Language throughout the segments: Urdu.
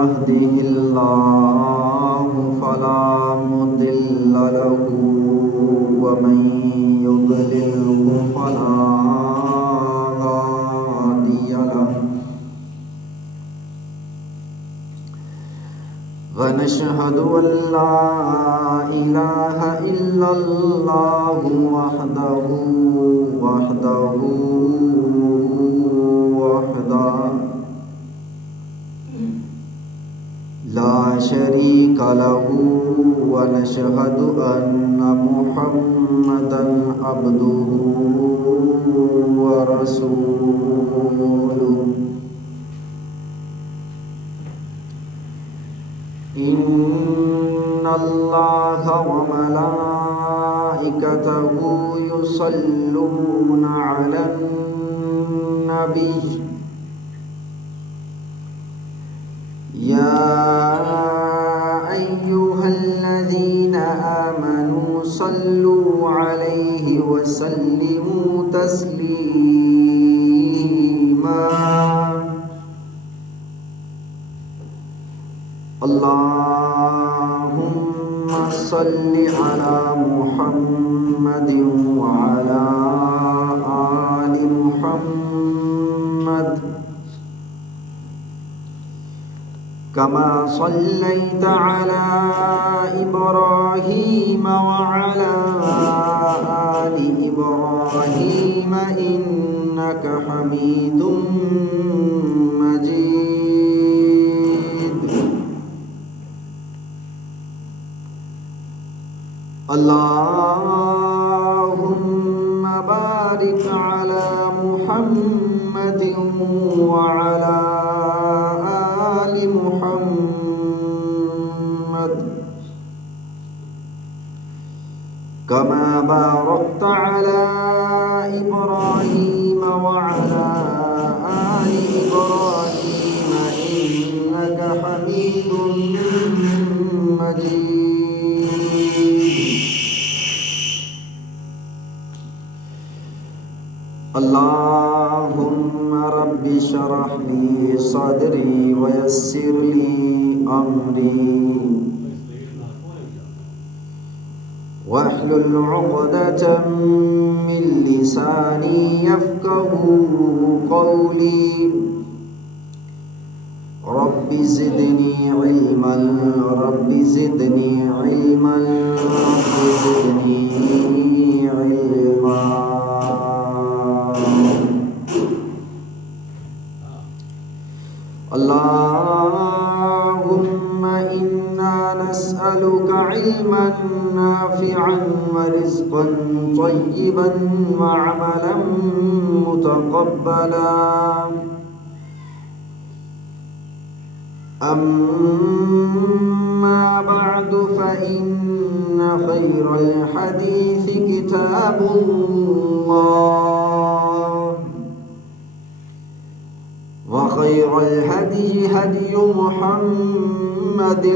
يهده الله فلا مضل له ومن يضلله فلا هادي له ونشهد أن لا إله إلا الله وحده لا شريك له ونشهد أن محمدا عبده ورسوله إن الله وملائكته يصلون على النبي يا أيها الذين آمنوا صلوا عليه وسلموا تسليما اللهم صل على محمد وعلى آل محمد كما صليت على إبراهيم وعلى آل إبراهيم إنك حميد مجيد اللهم بارك على محمد وعلى آل محمد كما باركت على إبراهيم وعلى آل إبراهيم إنك حميد مجيد اللهم رب اشرح لي صدري ويسر لي أمري واحلل عقدة من لساني يفقه قولي رب زدني علما رب زدني علما رب زدني علما اللهم إنا نسألك علما نافعا ورزقا طيبا وعملا متقبلا أما بعد فإن خير الحديث كتاب الله وخير الهدي هدي محمد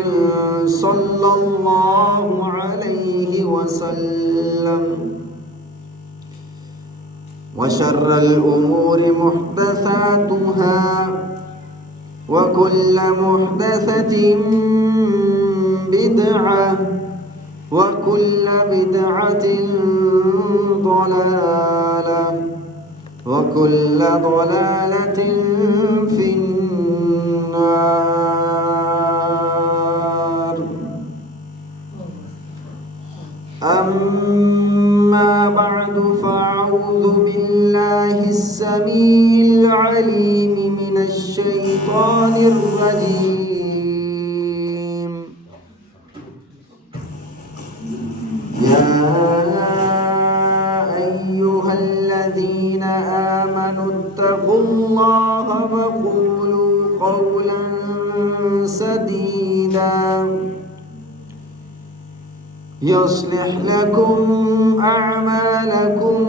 صلى الله عليه وسلم وشر الأمور محدثاتها وكل محدثة بدعة وكل بدعة ضلالة وكل ضلالة في النار أما بعد فأعوذ بالله السميع العليم من الشيطان الرجيم يا أيها الذين آمنوا اتقوا الله وقولوا قولا سديدا يصلح لكم أعمالكم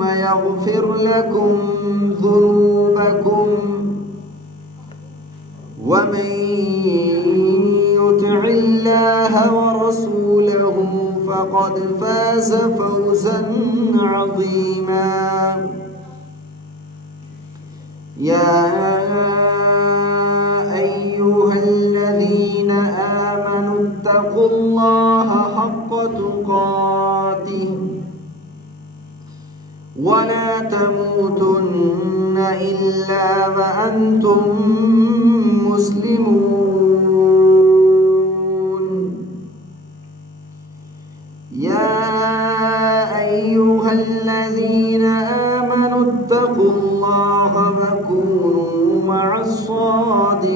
ويغفر لكم ذنوبكم ومن يطع الله ورسوله فقد فاز فوزا عظيما يا أيها الذين ولا تموتن إلا وأنتم مسلمون يا أيها الذين آمنوا اتقوا الله وكونوا مع الصادقين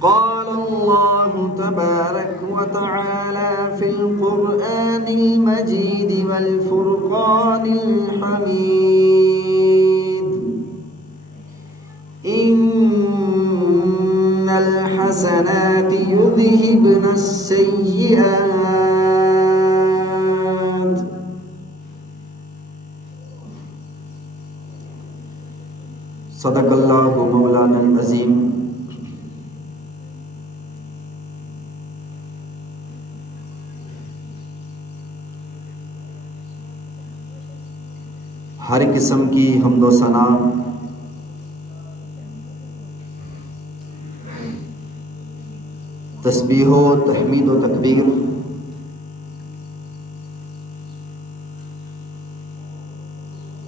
قال الله تبارك وتعالى في القرآن المجيد والفرقان الحميد إن الحسنات يذهبن السيئات صدق اللہ مولانا العظیم۔ ہر قسم کی حمد و ثنا تسبیح و تحمید و تکبیر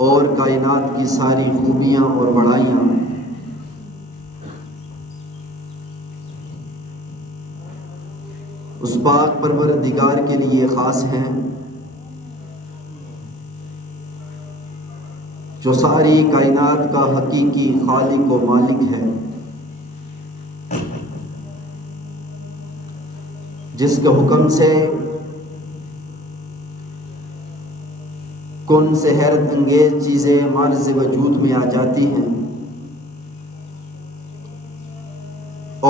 اور کائنات کی ساری خوبیاں اور بڑائیاں اس پاک پروردگار کے لیے خاص ہیں جو ساری کائنات کا حقیقی خالق و مالک ہے، جس کے حکم سے کن سے حیرت انگیز چیزیں معرض وجود میں آ جاتی ہیں،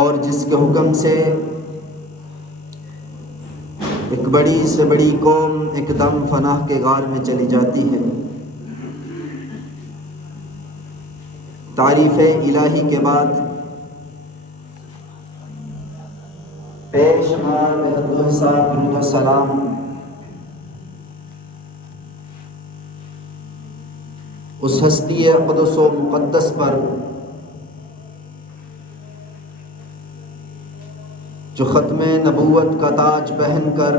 اور جس کے حکم سے ایک بڑی سے بڑی قوم ایک دم فنا کے غار میں چلی جاتی ہے۔ تعریف الہی کے بعد بےشمار بحد و حساب درود و سلام اس ہستی اقدس و مقدس پر جو ختم نبوت کا تاج پہن کر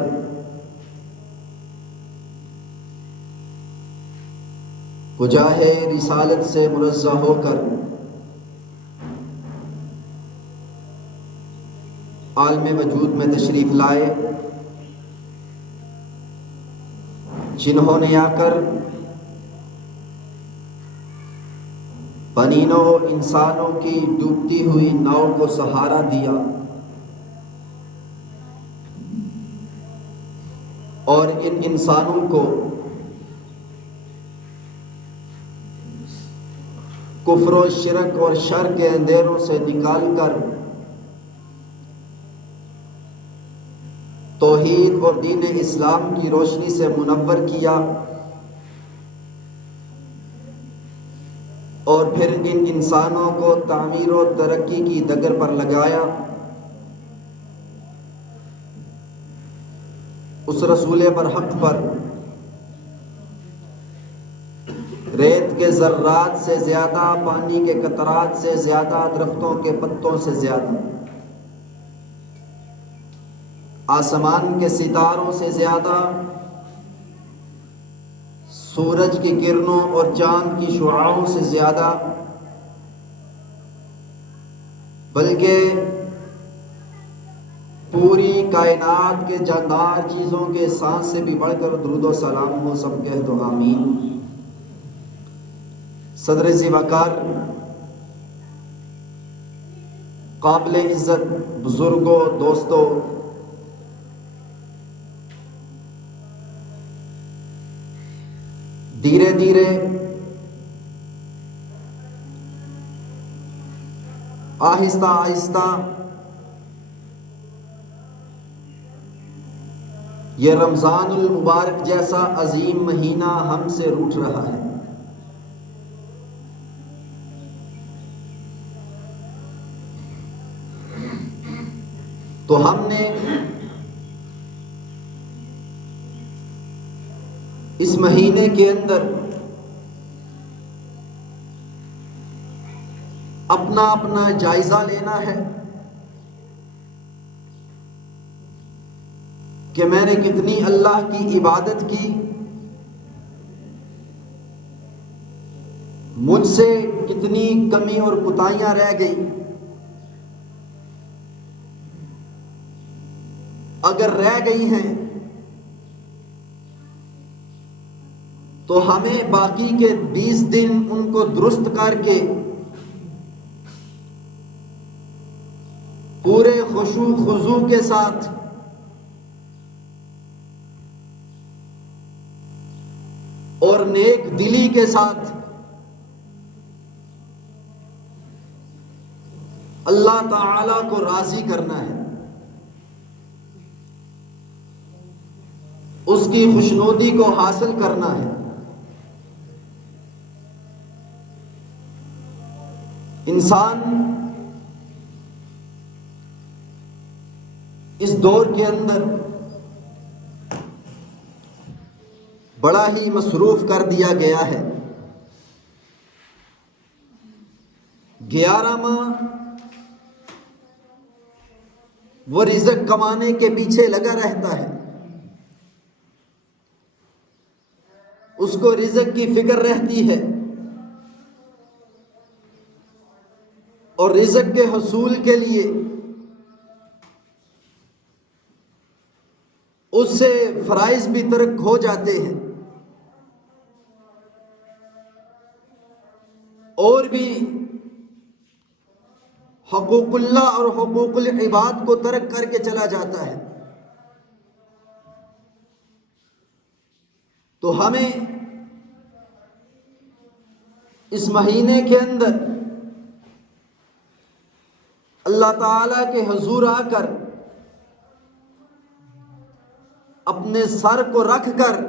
وجاہ رسالت سے مرضع ہو کر عالم وجود میں تشریف لائے، جنہوں نے آ کر بنینوں انسانوں کی ڈوبتی ہوئی ناؤ کو سہارا دیا اور ان انسانوں کو کفر و شرک اور شر کے اندھیروں سے نکال کر توحید اور دین اسلام کی روشنی سے منور کیا، اور پھر ان انسانوں کو تعمیر و ترقی کی ڈگر پر لگایا۔ اس رسول برحق پر ریت کے ذرات سے زیادہ، پانی کے قطرات سے زیادہ، درختوں کے پتوں سے زیادہ، آسمان کے ستاروں سے زیادہ، سورج کی کرنوں اور چاند کی شعاعوں سے زیادہ، بلکہ پوری کائنات کے جاندار چیزوں کے سانس سے بھی بڑھ کر درود و سلام ہو، سب کہہ دو آمین۔ صدر ذی وقار، قابل عزت بزرگوں، دوستوں، دھیرے دھیرے آہستہ آہستہ یہ رمضان المبارک جیسا عظیم مہینہ ہم سے روٹھ رہا ہے۔ تو ہم نے اس مہینے کے اندر اپنا اپنا جائزہ لینا ہے کہ میں نے کتنی اللہ کی عبادت کی، مجھ سے کتنی کمی اور کوتاہیاں رہ گئی۔ اگر رہ گئی ہیں تو ہمیں باقی کے 20 دن ان کو درست کر کے پورے خشوع خضوع کے ساتھ اور نیک دلی کے ساتھ اللہ تعالی کو راضی کرنا ہے، اس کی خوشنودی کو حاصل کرنا ہے۔ انسان اس دور کے اندر بڑا ہی مصروف کر دیا گیا ہے۔ 11 ماہ وہ رزق کمانے کے پیچھے لگا رہتا ہے، اس کو رزق کی فکر رہتی ہے، اور رزق کے حصول کے لیے اس سے فرائض بھی ترک ہو جاتے ہیں، اور بھی حقوق اللہ اور حقوق العباد کو ترک کر کے چلا جاتا ہے۔ تو ہمیں اس مہینے کے اندر اللہ تعالی کے حضور آ کر اپنے سر کو رکھ کر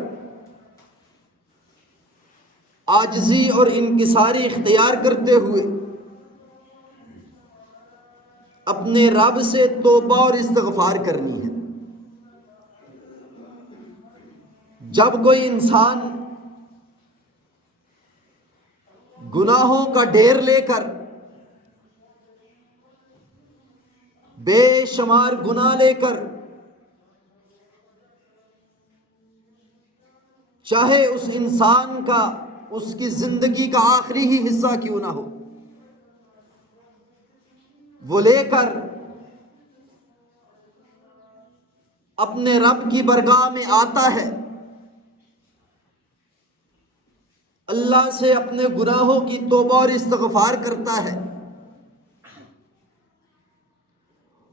عاجزی اور انکساری اختیار کرتے ہوئے اپنے رب سے توبہ اور استغفار کرنی ہے۔ جب کوئی انسان گناہوں کا ڈھیر لے کر بے شمار گناہ لے کر، چاہے اس انسان کا اس کی زندگی کا آخری ہی حصہ کیوں نہ ہو، وہ لے کر اپنے رب کی بارگاہ میں آتا ہے، اللہ سے اپنے گناہوں کی توبہ اور استغفار کرتا ہے،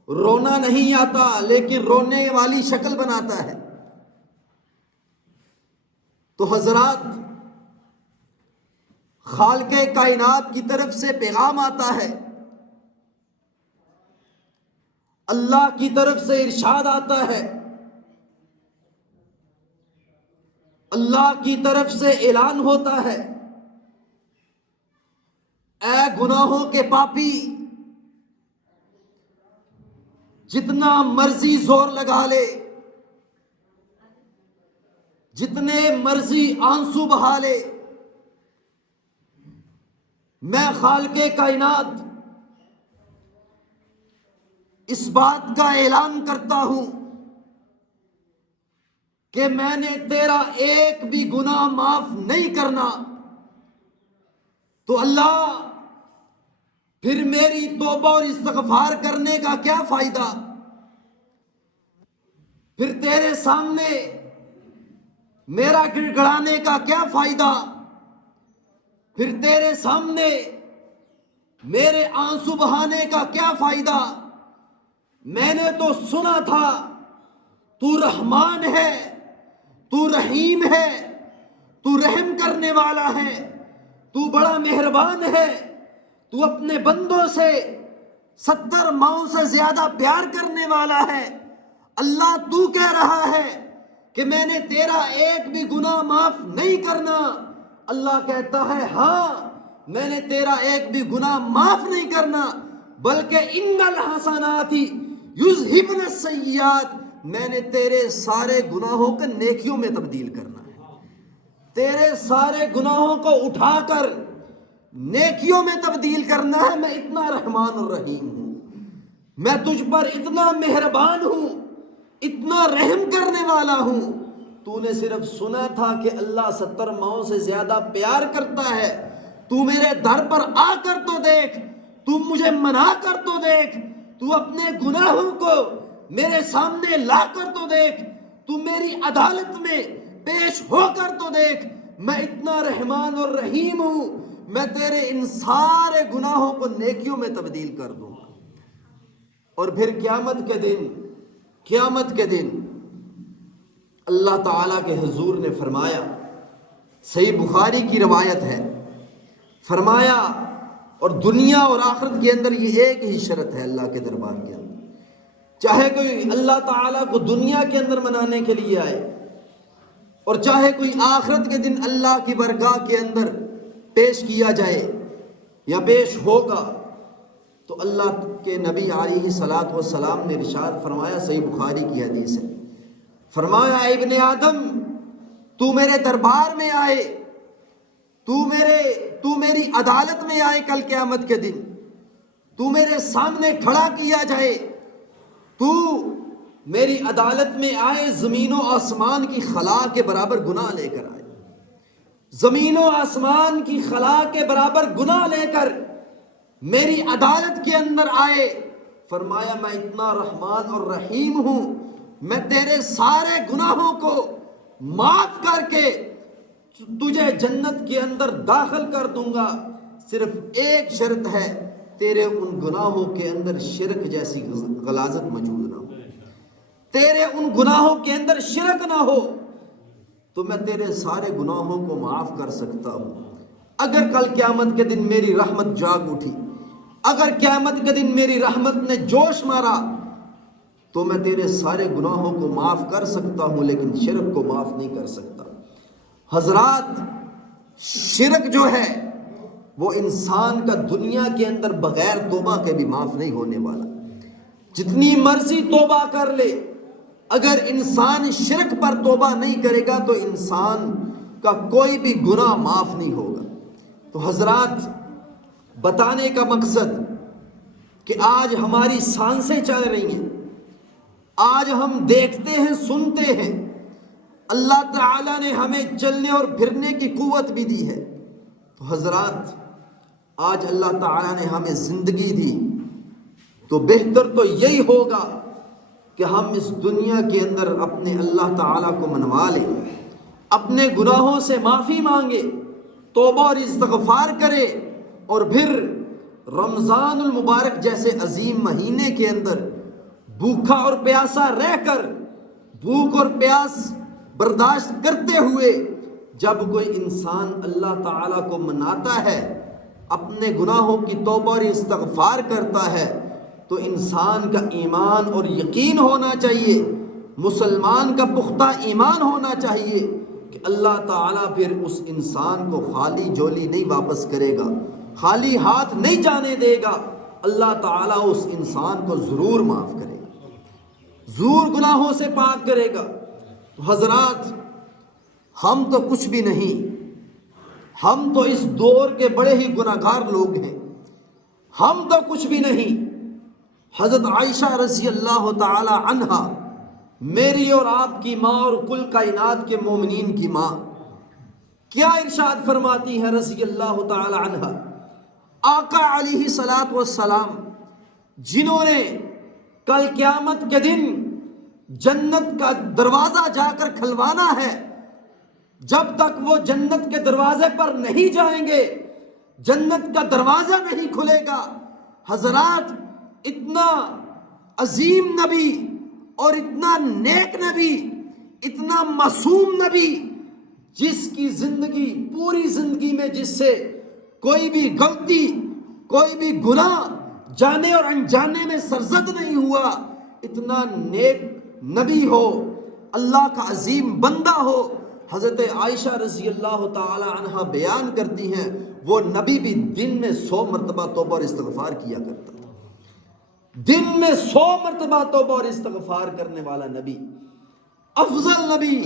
رونا نہیں آتا لیکن رونے والی شکل بناتا ہے، تو حضرات خالق کائنات کی طرف سے پیغام آتا ہے، اللہ کی طرف سے ارشاد آتا ہے، اللہ کی طرف سے اعلان ہوتا ہے، اے گناہوں کے پاپی، جتنا مرضی زور لگا لے، جتنے مرضی آنسو بہا لے، میں خالق کائنات اس بات کا اعلان کرتا ہوں کہ میں نے تیرا ایک بھی گناہ معاف نہیں کرنا، تو اللہ پھر میری توبہ اور استغفار کرنے کا کیا فائدہ؟ پھر تیرے سامنے میرا گڑ گڑانے کا کیا فائدہ؟ پھر تیرے سامنے میرے آنسو بہانے کا کیا فائدہ؟ میں نے تو سنا تھا تو رحمان ہے، تو رحیم ہے، تو رحم کرنے والا ہے، تو بڑا مہربان ہے، تو اپنے بندوں سے 70 ماؤں سے زیادہ پیار کرنے والا ہے۔ اللہ تو کہہ رہا ہے کہ میں نے تیرا ایک بھی گناہ معاف نہیں کرنا۔ اللہ کہتا ہے ہاں میں نے تیرا ایک بھی گناہ معاف نہیں کرنا، بلکہ ان الحسنات یذہبن السیئات، میں نے تیرے سارے گناہوں کو نیکیوں میں تبدیل کرنا ہے، تیرے سارے گناہوں کو اٹھا کر نیکیوں میں تبدیل کرنا ہے۔ میں اتنا رحمان الرحیم ہوں، میں تجھ پر اتنا مہربان ہوں، اتنا رحم کرنے والا ہوں. تو نے صرف سنا تھا کہ اللہ 70 ماؤں سے زیادہ پیار کرتا ہے. تو میرے در پر آ کر تو دیکھ, تو مجھے منا کر تو دیکھ, تو اپنے گناہوں کو میرے سامنے لا کر تو دیکھ, تو میری عدالت میں پیش ہو کر تو دیکھ. میں اتنا رحمان اور رحیم ہوں, میں تیرے ان سارے گناہوں کو نیکیوں میں تبدیل کر دوں گا. اور پھر قیامت کے دن اللہ تعالیٰ کے حضور نے فرمایا, صحیح بخاری کی روایت ہے, فرمایا اور دنیا اور آخرت کے اندر یہ ایک ہی شرط ہے اللہ کے دربار کے اندر, چاہے کوئی اللہ تعالیٰ کو دنیا کے اندر منانے کے لیے آئے اور چاہے کوئی آخرت کے دن اللہ کی بارگاہ کے اندر پیش کیا جائے یا پیش ہوگا, تو اللہ کے نبی علیہ الصلوۃ والسلام نے ارشاد فرمایا, صحیح بخاری کی حدیث ہے, فرمایا اے ابن آدم, تو میرے دربار میں آئے, تو میری عدالت میں آئے کل قیامت کے دن, تو میرے سامنے کھڑا کیا جائے, تو میری عدالت میں آئے, زمین و آسمان کی خلا کے برابر گناہ لے کر آئے, زمین و آسمان کی خلا کے برابر گناہ لے کر میری عدالت کے اندر آئے. فرمایا میں اتنا رحمان اور رحیم ہوں, میں تیرے سارے گناہوں کو معاف کر کے تجھے جنت کے اندر داخل کر دوں گا. صرف ایک شرط ہے, تیرے ان گناہوں کے اندر شرک جیسی غلاظت موجود نہ ہو, تیرے ان گناہوں کے اندر شرک نہ ہو, تو میں تیرے سارے گناہوں کو معاف کر سکتا ہوں. اگر کل قیامت کے دن میری رحمت جاگ اٹھی, اگر قیامت کے دن میری رحمت نے جوش مارا, تو میں تیرے سارے گناہوں کو معاف کر سکتا ہوں, لیکن شرک کو معاف نہیں کر سکتا. حضرات, شرک جو ہے وہ انسان کا دنیا کے اندر بغیر توبہ کے بھی معاف نہیں ہونے والا. جتنی مرضی توبہ کر لے, اگر انسان شرک پر توبہ نہیں کرے گا تو انسان کا کوئی بھی گناہ معاف نہیں ہوگا. تو حضرات, بتانے کا مقصد کہ آج ہماری سانسیں چل رہی ہیں, آج ہم دیکھتے ہیں, سنتے ہیں, اللہ تعالیٰ نے ہمیں چلنے اور پھرنے کی قوت بھی دی ہے. تو حضرات, آج اللہ تعالیٰ نے ہمیں زندگی دی, تو بہتر تو یہی ہوگا کہ ہم اس دنیا کے اندر اپنے اللہ تعالیٰ کو منوا لیں, اپنے گناہوں سے معافی مانگے, توبہ اور استغفار کرے, اور پھر رمضان المبارک جیسے عظیم مہینے کے اندر بھوکا اور پیاسا رہ کر, بھوک اور پیاس برداشت کرتے ہوئے, جب کوئی انسان اللہ تعالیٰ کو مناتا ہے, اپنے گناہوں کی توبہ اور استغفار کرتا ہے, تو انسان کا ایمان اور یقین ہونا چاہیے, مسلمان کا پختہ ایمان ہونا چاہیے کہ اللہ تعالیٰ پھر اس انسان کو خالی جولی نہیں واپس کرے گا, خالی ہاتھ نہیں جانے دے گا. اللہ تعالیٰ اس انسان کو ضرور معاف کرے گا, ضرور گناہوں سے پاک کرے گا. تو حضرات, ہم تو کچھ بھی نہیں, ہم تو اس دور کے بڑے ہی گناہگار لوگ ہیں, ہم تو کچھ بھی نہیں. حضرت عائشہ رضی اللہ تعالی عنہا, میری اور آپ کی ماں اور کل کائنات کے مومنین کی ماں, کیا ارشاد فرماتی ہے رضی اللہ تعالی عنہا؟ آقا علیہ الصلوۃ والسلام, جنہوں نے کل قیامت کے دن جنت کا دروازہ جا کر کھلوانا ہے, جب تک وہ جنت کے دروازے پر نہیں جائیں گے جنت کا دروازہ نہیں کھلے گا. حضرات, اتنا عظیم نبی اور اتنا نیک نبی, اتنا معصوم نبی, جس کی زندگی, پوری زندگی میں جس سے کوئی بھی غلطی, کوئی بھی گناہ جانے اور انجانے میں سرزد نہیں ہوا, اتنا نیک نبی ہو, اللہ کا عظیم بندہ ہو. حضرت عائشہ رضی اللہ تعالی عنہ بیان کرتی ہیں, وہ نبی بھی دن میں 100 مرتبہ توبہ اور استغفار کیا کرتا تھا. دن میں 100 مرتبہ توبہ اور استغفار کرنے والا نبی, افضل نبی,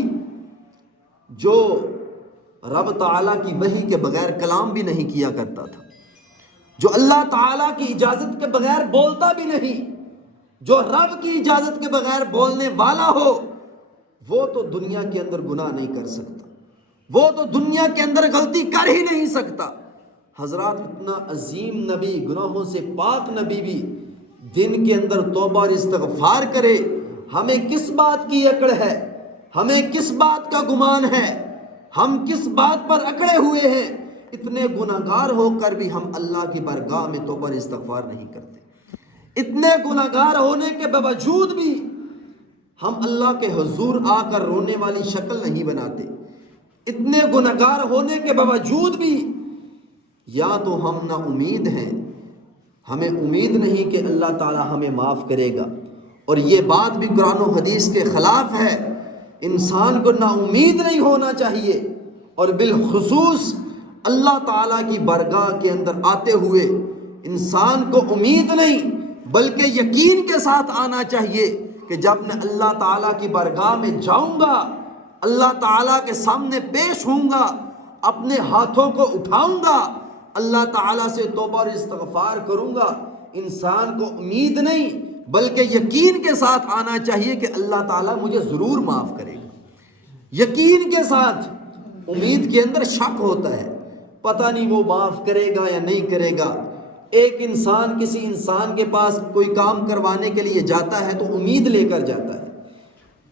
جو رب تعالیٰ کی وحی کے بغیر کلام بھی نہیں کیا کرتا تھا, جو اللہ تعالیٰ کی اجازت کے بغیر بولتا بھی نہیں, جو رب کی اجازت کے بغیر بولنے والا ہو وہ تو دنیا کے اندر گناہ نہیں کر سکتا، وہ تو دنیا کے اندر غلطی کر ہی نہیں سکتا۔ حضرات اتنا عظیم نبی، گناہوں سے پاک نبی بھی دن کے اندر توبہ اور استغفار کرے، ہمیں کس بات کی اکڑ ہے، ہمیں کس بات کا گمان ہے، ہم کس بات پر اکڑے ہوئے ہیں؟ اتنے گناہگار ہو کر بھی ہم اللہ کی بارگاہ میں توبہ اور استغفار نہیں کرتے، اتنے گناہگار ہونے کے باوجود بھی ہم اللہ کے حضور آ کر رونے والی شکل نہیں بناتے، اتنے گناہگار ہونے کے باوجود بھی یا تو ہم نا امید ہیں، ہمیں امید نہیں کہ اللہ تعالی ہمیں معاف کرے گا، اور یہ بات بھی قرآن و حدیث کے خلاف ہے۔ انسان کو نا امید نہیں ہونا چاہیے، اور بالخصوص اللہ تعالیٰ کی بارگاہ کے اندر آتے ہوئے انسان کو امید نہیں بلکہ یقین کے ساتھ آنا چاہیے کہ جب میں اللہ تعالیٰ کی بارگاہ میں جاؤں گا، اللہ تعالیٰ کے سامنے پیش ہوں گا، اپنے ہاتھوں کو اٹھاؤں گا، اللہ تعالیٰ سے توبہ اور استغفار کروں گا، انسان کو امید نہیں بلکہ یقین کے ساتھ آنا چاہیے کہ اللہ تعالیٰ مجھے ضرور معاف کرے گا۔ یقین کے ساتھ، امید کے اندر شک ہوتا ہے، پتہ نہیں وہ معاف کرے گا یا نہیں کرے گا۔ ایک انسان کسی انسان کے پاس کوئی کام کروانے کے لیے جاتا ہے تو امید لے کر جاتا ہے،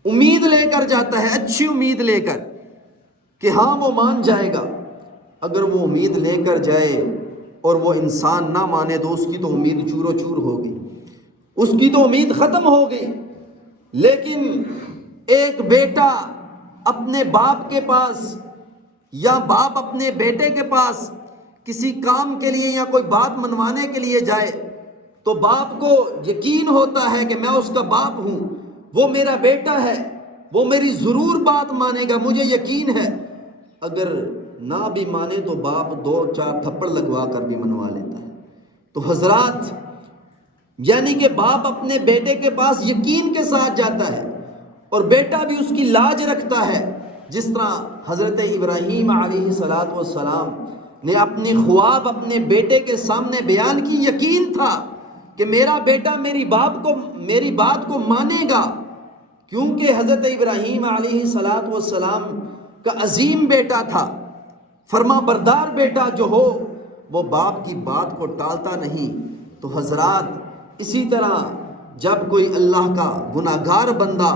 امید لے کر جاتا ہے، اچھی امید لے کر کہ ہاں وہ مان جائے گا۔ اگر وہ امید لے کر جائے اور وہ انسان نہ مانے تو اس کی تو امید چور و چور ہوگی، اس کی تو امید ختم ہو گئی۔ لیکن ایک بیٹا اپنے باپ کے پاس یا باپ اپنے بیٹے کے پاس کسی کام کے لیے یا کوئی بات منوانے کے لیے جائے تو باپ کو یقین ہوتا ہے کہ میں اس کا باپ ہوں، وہ میرا بیٹا ہے، وہ میری ضرور بات مانے گا، مجھے یقین ہے۔ اگر نہ بھی مانے تو باپ 2-4 تھپڑ لگوا کر بھی منوا لیتا ہے۔ تو حضرات، یعنی کہ باپ اپنے بیٹے کے پاس یقین کے ساتھ جاتا ہے اور بیٹا بھی اس کی لاج رکھتا ہے، جس طرح حضرت ابراہیم علیہ السلام نے اپنی خواب اپنے بیٹے کے سامنے بیان کی، یقین تھا کہ میرا بیٹا میری بات کو مانے گا، کیونکہ حضرت ابراہیم علیہ السلام کا عظیم بیٹا تھا، فرما بردار بیٹا جو ہو وہ باپ کی بات کو ٹالتا نہیں۔ تو حضرات، اسی طرح جب کوئی اللہ کا گناہگار بندہ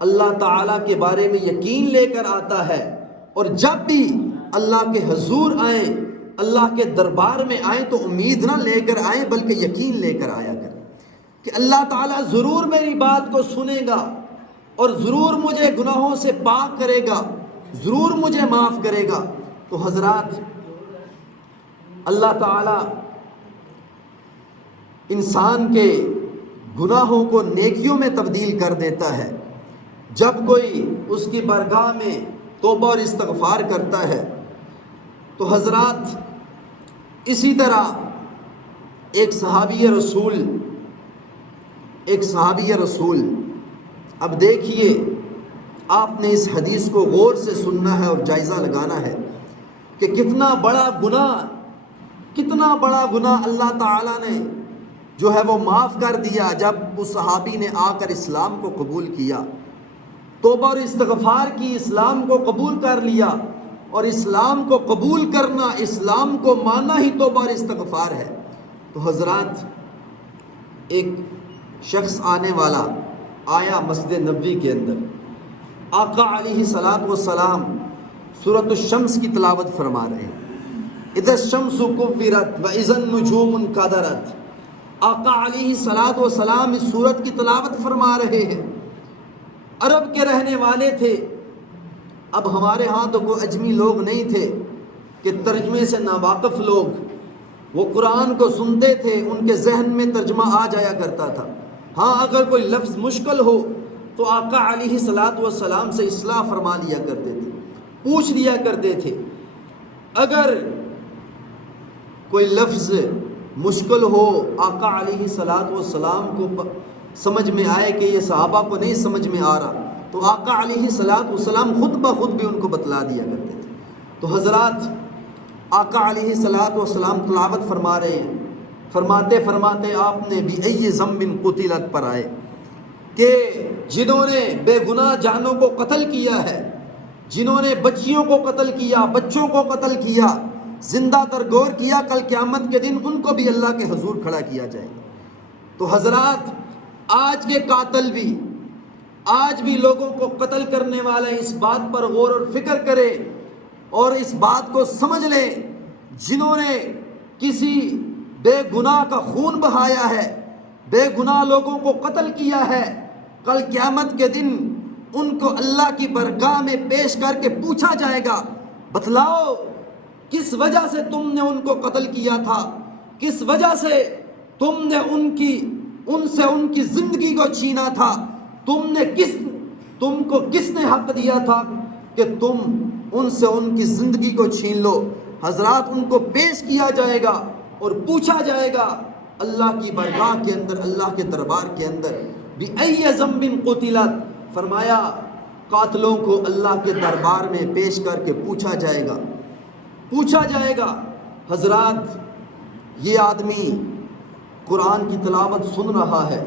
اللہ تعالیٰ کے بارے میں یقین لے کر آتا ہے، اور جب بھی اللہ کے حضور آئیں، اللہ کے دربار میں آئیں تو امید نہ لے کر آئیں بلکہ یقین لے کر آیا کریں کہ اللہ تعالیٰ ضرور میری بات کو سنے گا اور ضرور مجھے گناہوں سے پاک کرے گا، ضرور مجھے معاف کرے گا۔ تو حضرات، اللہ تعالیٰ انسان کے گناہوں کو نیکیوں میں تبدیل کر دیتا ہے جب کوئی اس کی بارگاہ میں توبہ اور استغفار کرتا ہے۔ تو حضرات، اسی طرح ایک صحابی رسول، اب دیکھیے، آپ نے اس حدیث کو غور سے سننا ہے اور جائزہ لگانا ہے کہ کتنا بڑا گناہ اللہ تعالیٰ نے جو ہے وہ معاف کر دیا جب اس صحابی نے آ کر اسلام کو قبول کیا، توبہ اور استغفار کی، اسلام کو قبول کر لیا۔ اور اسلام کو قبول کرنا، اسلام کو ماننا ہی توبہ اور استغفار ہے۔ تو حضرات، ایک شخص آنے والا آیا مسجد نبوی کے اندر، آقا علیہ السلام سورۃ الشمس کی تلاوت فرما رہے ہیں، اذا الشمس کورت واذا النجوم انکدرت۔ آقا علیہ السلام اس سورت کی تلاوت فرما رہے ہیں۔ عرب کے رہنے والے تھے، اب ہمارے ہاں تو کوئی اجمی لوگ نہیں تھے کہ ترجمے سے ناواقف لوگ وہ قرآن کو سنتے تھے، ان کے ذہن میں ترجمہ آ جایا کرتا تھا۔ ہاں، اگر کوئی لفظ مشکل ہو تو آقا علیہ السلام سے اصلاح فرما لیا کرتے تھے، پوچھ لیا کرتے تھے۔ اگر کوئی لفظ مشکل ہو، آقا علیہ السلام کو سمجھ میں آئے کہ یہ صحابہ کو نہیں سمجھ میں آ رہا، تو آقا علیہ السلام خود بخود بھی ان کو بتلا دیا کرتے تھے۔ تو حضرات، آقا علیہ السلام تلاوت فرما رہے ہیں، فرماتے فرماتے آپ نے بھی ای ذنب قتلت پر آئے کہ جنہوں نے بے گناہ جانوں کو قتل کیا ہے، جنہوں نے بچیوں کو قتل کیا، بچوں کو قتل کیا، زندہ درگور کیا، کل قیامت کے دن ان کو بھی اللہ کے حضور کھڑا کیا جائے گا۔ تو حضرات، آج کے قاتل بھی، آج بھی لوگوں کو قتل کرنے والے اس بات پر غور اور فکر کرے اور اس بات کو سمجھ لیں، جنہوں نے کسی بے گناہ کا خون بہایا ہے، بے گناہ لوگوں کو قتل کیا ہے، کل قیامت کے دن ان کو اللہ کی بارگاہ میں پیش کر کے پوچھا جائے گا، بتلاؤ کس وجہ سے تم نے ان کو قتل کیا تھا، کس وجہ سے تم نے ان سے ان کی زندگی کو چھینا تھا، تم کو کس نے حق دیا تھا کہ تم ان سے ان کی زندگی کو چھین لو۔ حضرات، ان کو پیش کیا جائے گا اور پوچھا جائے گا اللہ کی بارگاہ کے اندر، اللہ کے دربار کے اندر، بِأَيِّ ذَنبٍ قُتِلَتْ، فرمایا قاتلوں کو اللہ کے دربار میں پیش کر کے پوچھا جائے گا، پوچھا جائے گا۔ حضرات، یہ آدمی قرآن کی تلاوت سن رہا ہے،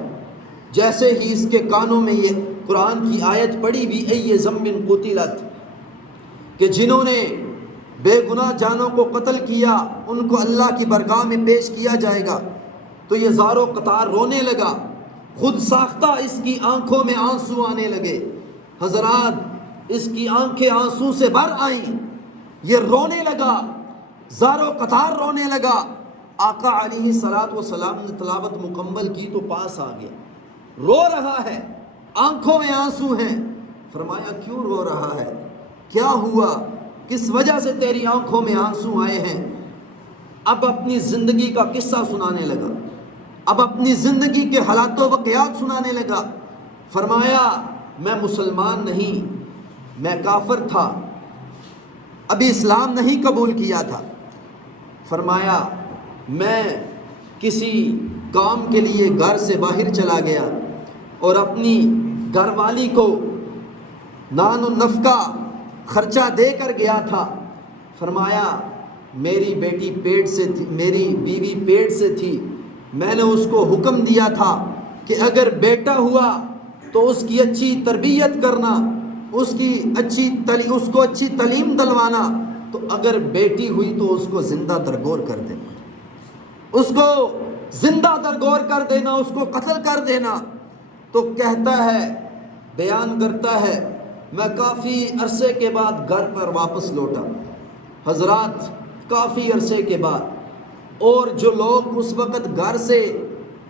جیسے ہی اس کے کانوں میں یہ قرآن کی آیت پڑھی بِأَيِّ ذَنبٍ قُتِلَتْ، کہ جنہوں نے بے گناہ جانوں کو قتل کیا ان کو اللہ کی بارگاہ میں پیش کیا جائے گا، تو یہ زار و قطار رونے لگا، خود ساختہ اس کی آنکھوں میں آنسو آنے لگے۔ حضرات، اس کی آنکھیں آنسو سے بھر آئیں، یہ رونے لگا، زار و قطار رونے لگا۔ آقا علیہ السلام نے تلاوت مکمل کی تو پاس آ گیا، رو رہا ہے، آنکھوں میں آنسو ہیں۔ فرمایا کیوں رو رہا ہے، کیا ہوا، کس وجہ سے تیری آنکھوں میں آنسو آئے ہیں؟ اب اپنی زندگی کا قصہ سنانے لگا، اب اپنی زندگی کے حالات و واقعات سنانے لگا۔ فرمایا میں مسلمان نہیں، میں کافر تھا، ابھی اسلام نہیں قبول کیا تھا۔ فرمایا میں کسی کام کے لیے گھر سے باہر چلا گیا اور اپنی گھر والی کو نان و نفقہ خرچہ دے کر گیا تھا۔ فرمایا میری بیٹی پیٹ سے تھی، میری بیوی پیٹ سے تھی، میں نے اس کو حکم دیا تھا کہ اگر بیٹا ہوا تو اس کی اچھی تربیت کرنا، اس کو اچھی تعلیم دلوانا، تو اگر بیٹی ہوئی تو اس کو زندہ درگور کر دینا، اس کو زندہ درگور کر دینا، اس کو قتل کر دینا۔ تو کہتا ہے، بیان کرتا ہے، میں کافی عرصے کے بعد گھر پر واپس لوٹا۔ حضرات، کافی عرصے کے بعد، اور جو لوگ اس وقت گھر سے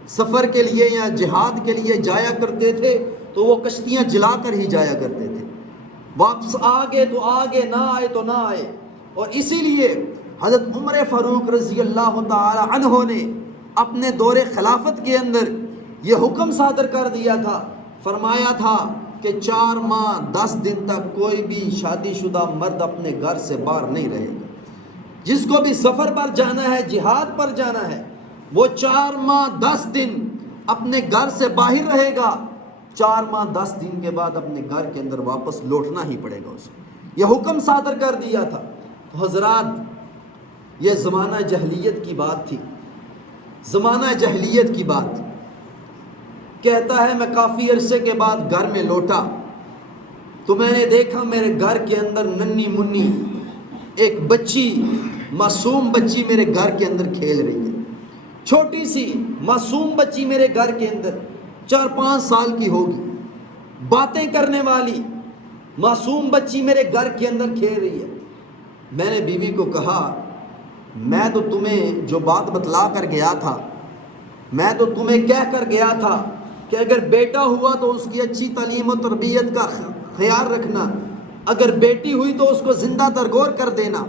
سفر کے لیے یا جہاد کے لیے جایا کرتے تھے تو وہ کشتیاں جلا کر ہی جایا کرتے تھے، واپس آگے تو آگے، نہ آئے تو نہ آئے۔ اور اسی لیے حضرت عمر فاروق رضی اللہ تعالی عنہ نے اپنے دور خلافت کے اندر یہ حکم صادر کر دیا تھا، فرمایا تھا کہ 4 ماہ 10 دن تک کوئی بھی شادی شدہ مرد اپنے گھر سے باہر نہیں رہے گا۔ جس کو بھی سفر پر جانا ہے، جہاد پر جانا ہے، وہ 4 ماہ 10 دن اپنے گھر سے باہر رہے گا، 4 ماہ 10 دن کے بعد اپنے گھر کے اندر واپس لوٹنا ہی پڑے گا اس کو، یہ حکم صادر کر دیا تھا۔ تو حضرات، یہ زمانہ جاہلیت کی بات تھی، زمانہ جاہلیت کی بات۔ کہتا ہے میں کافی عرصے کے بعد گھر میں لوٹا تو میں نے دیکھا میرے گھر کے اندر ننھی منی ایک بچی، معصوم بچی میرے گھر کے اندر کھیل رہی ہے، چھوٹی سی معصوم بچی میرے گھر کے اندر 4-5 سال کی ہوگی، باتیں کرنے والی معصوم بچی میرے گھر کے اندر کھیل رہی ہے۔ میں نے بیوی کو کہا، میں تو تمہیں جو بات بتلا کر گیا تھا، میں تو تمہیں کہہ کر گیا تھا کہ اگر بیٹا ہوا تو اس کی اچھی تعلیم و تربیت کا خیال رکھنا، اگر بیٹی ہوئی تو اس کو زندہ درگور کر دینا۔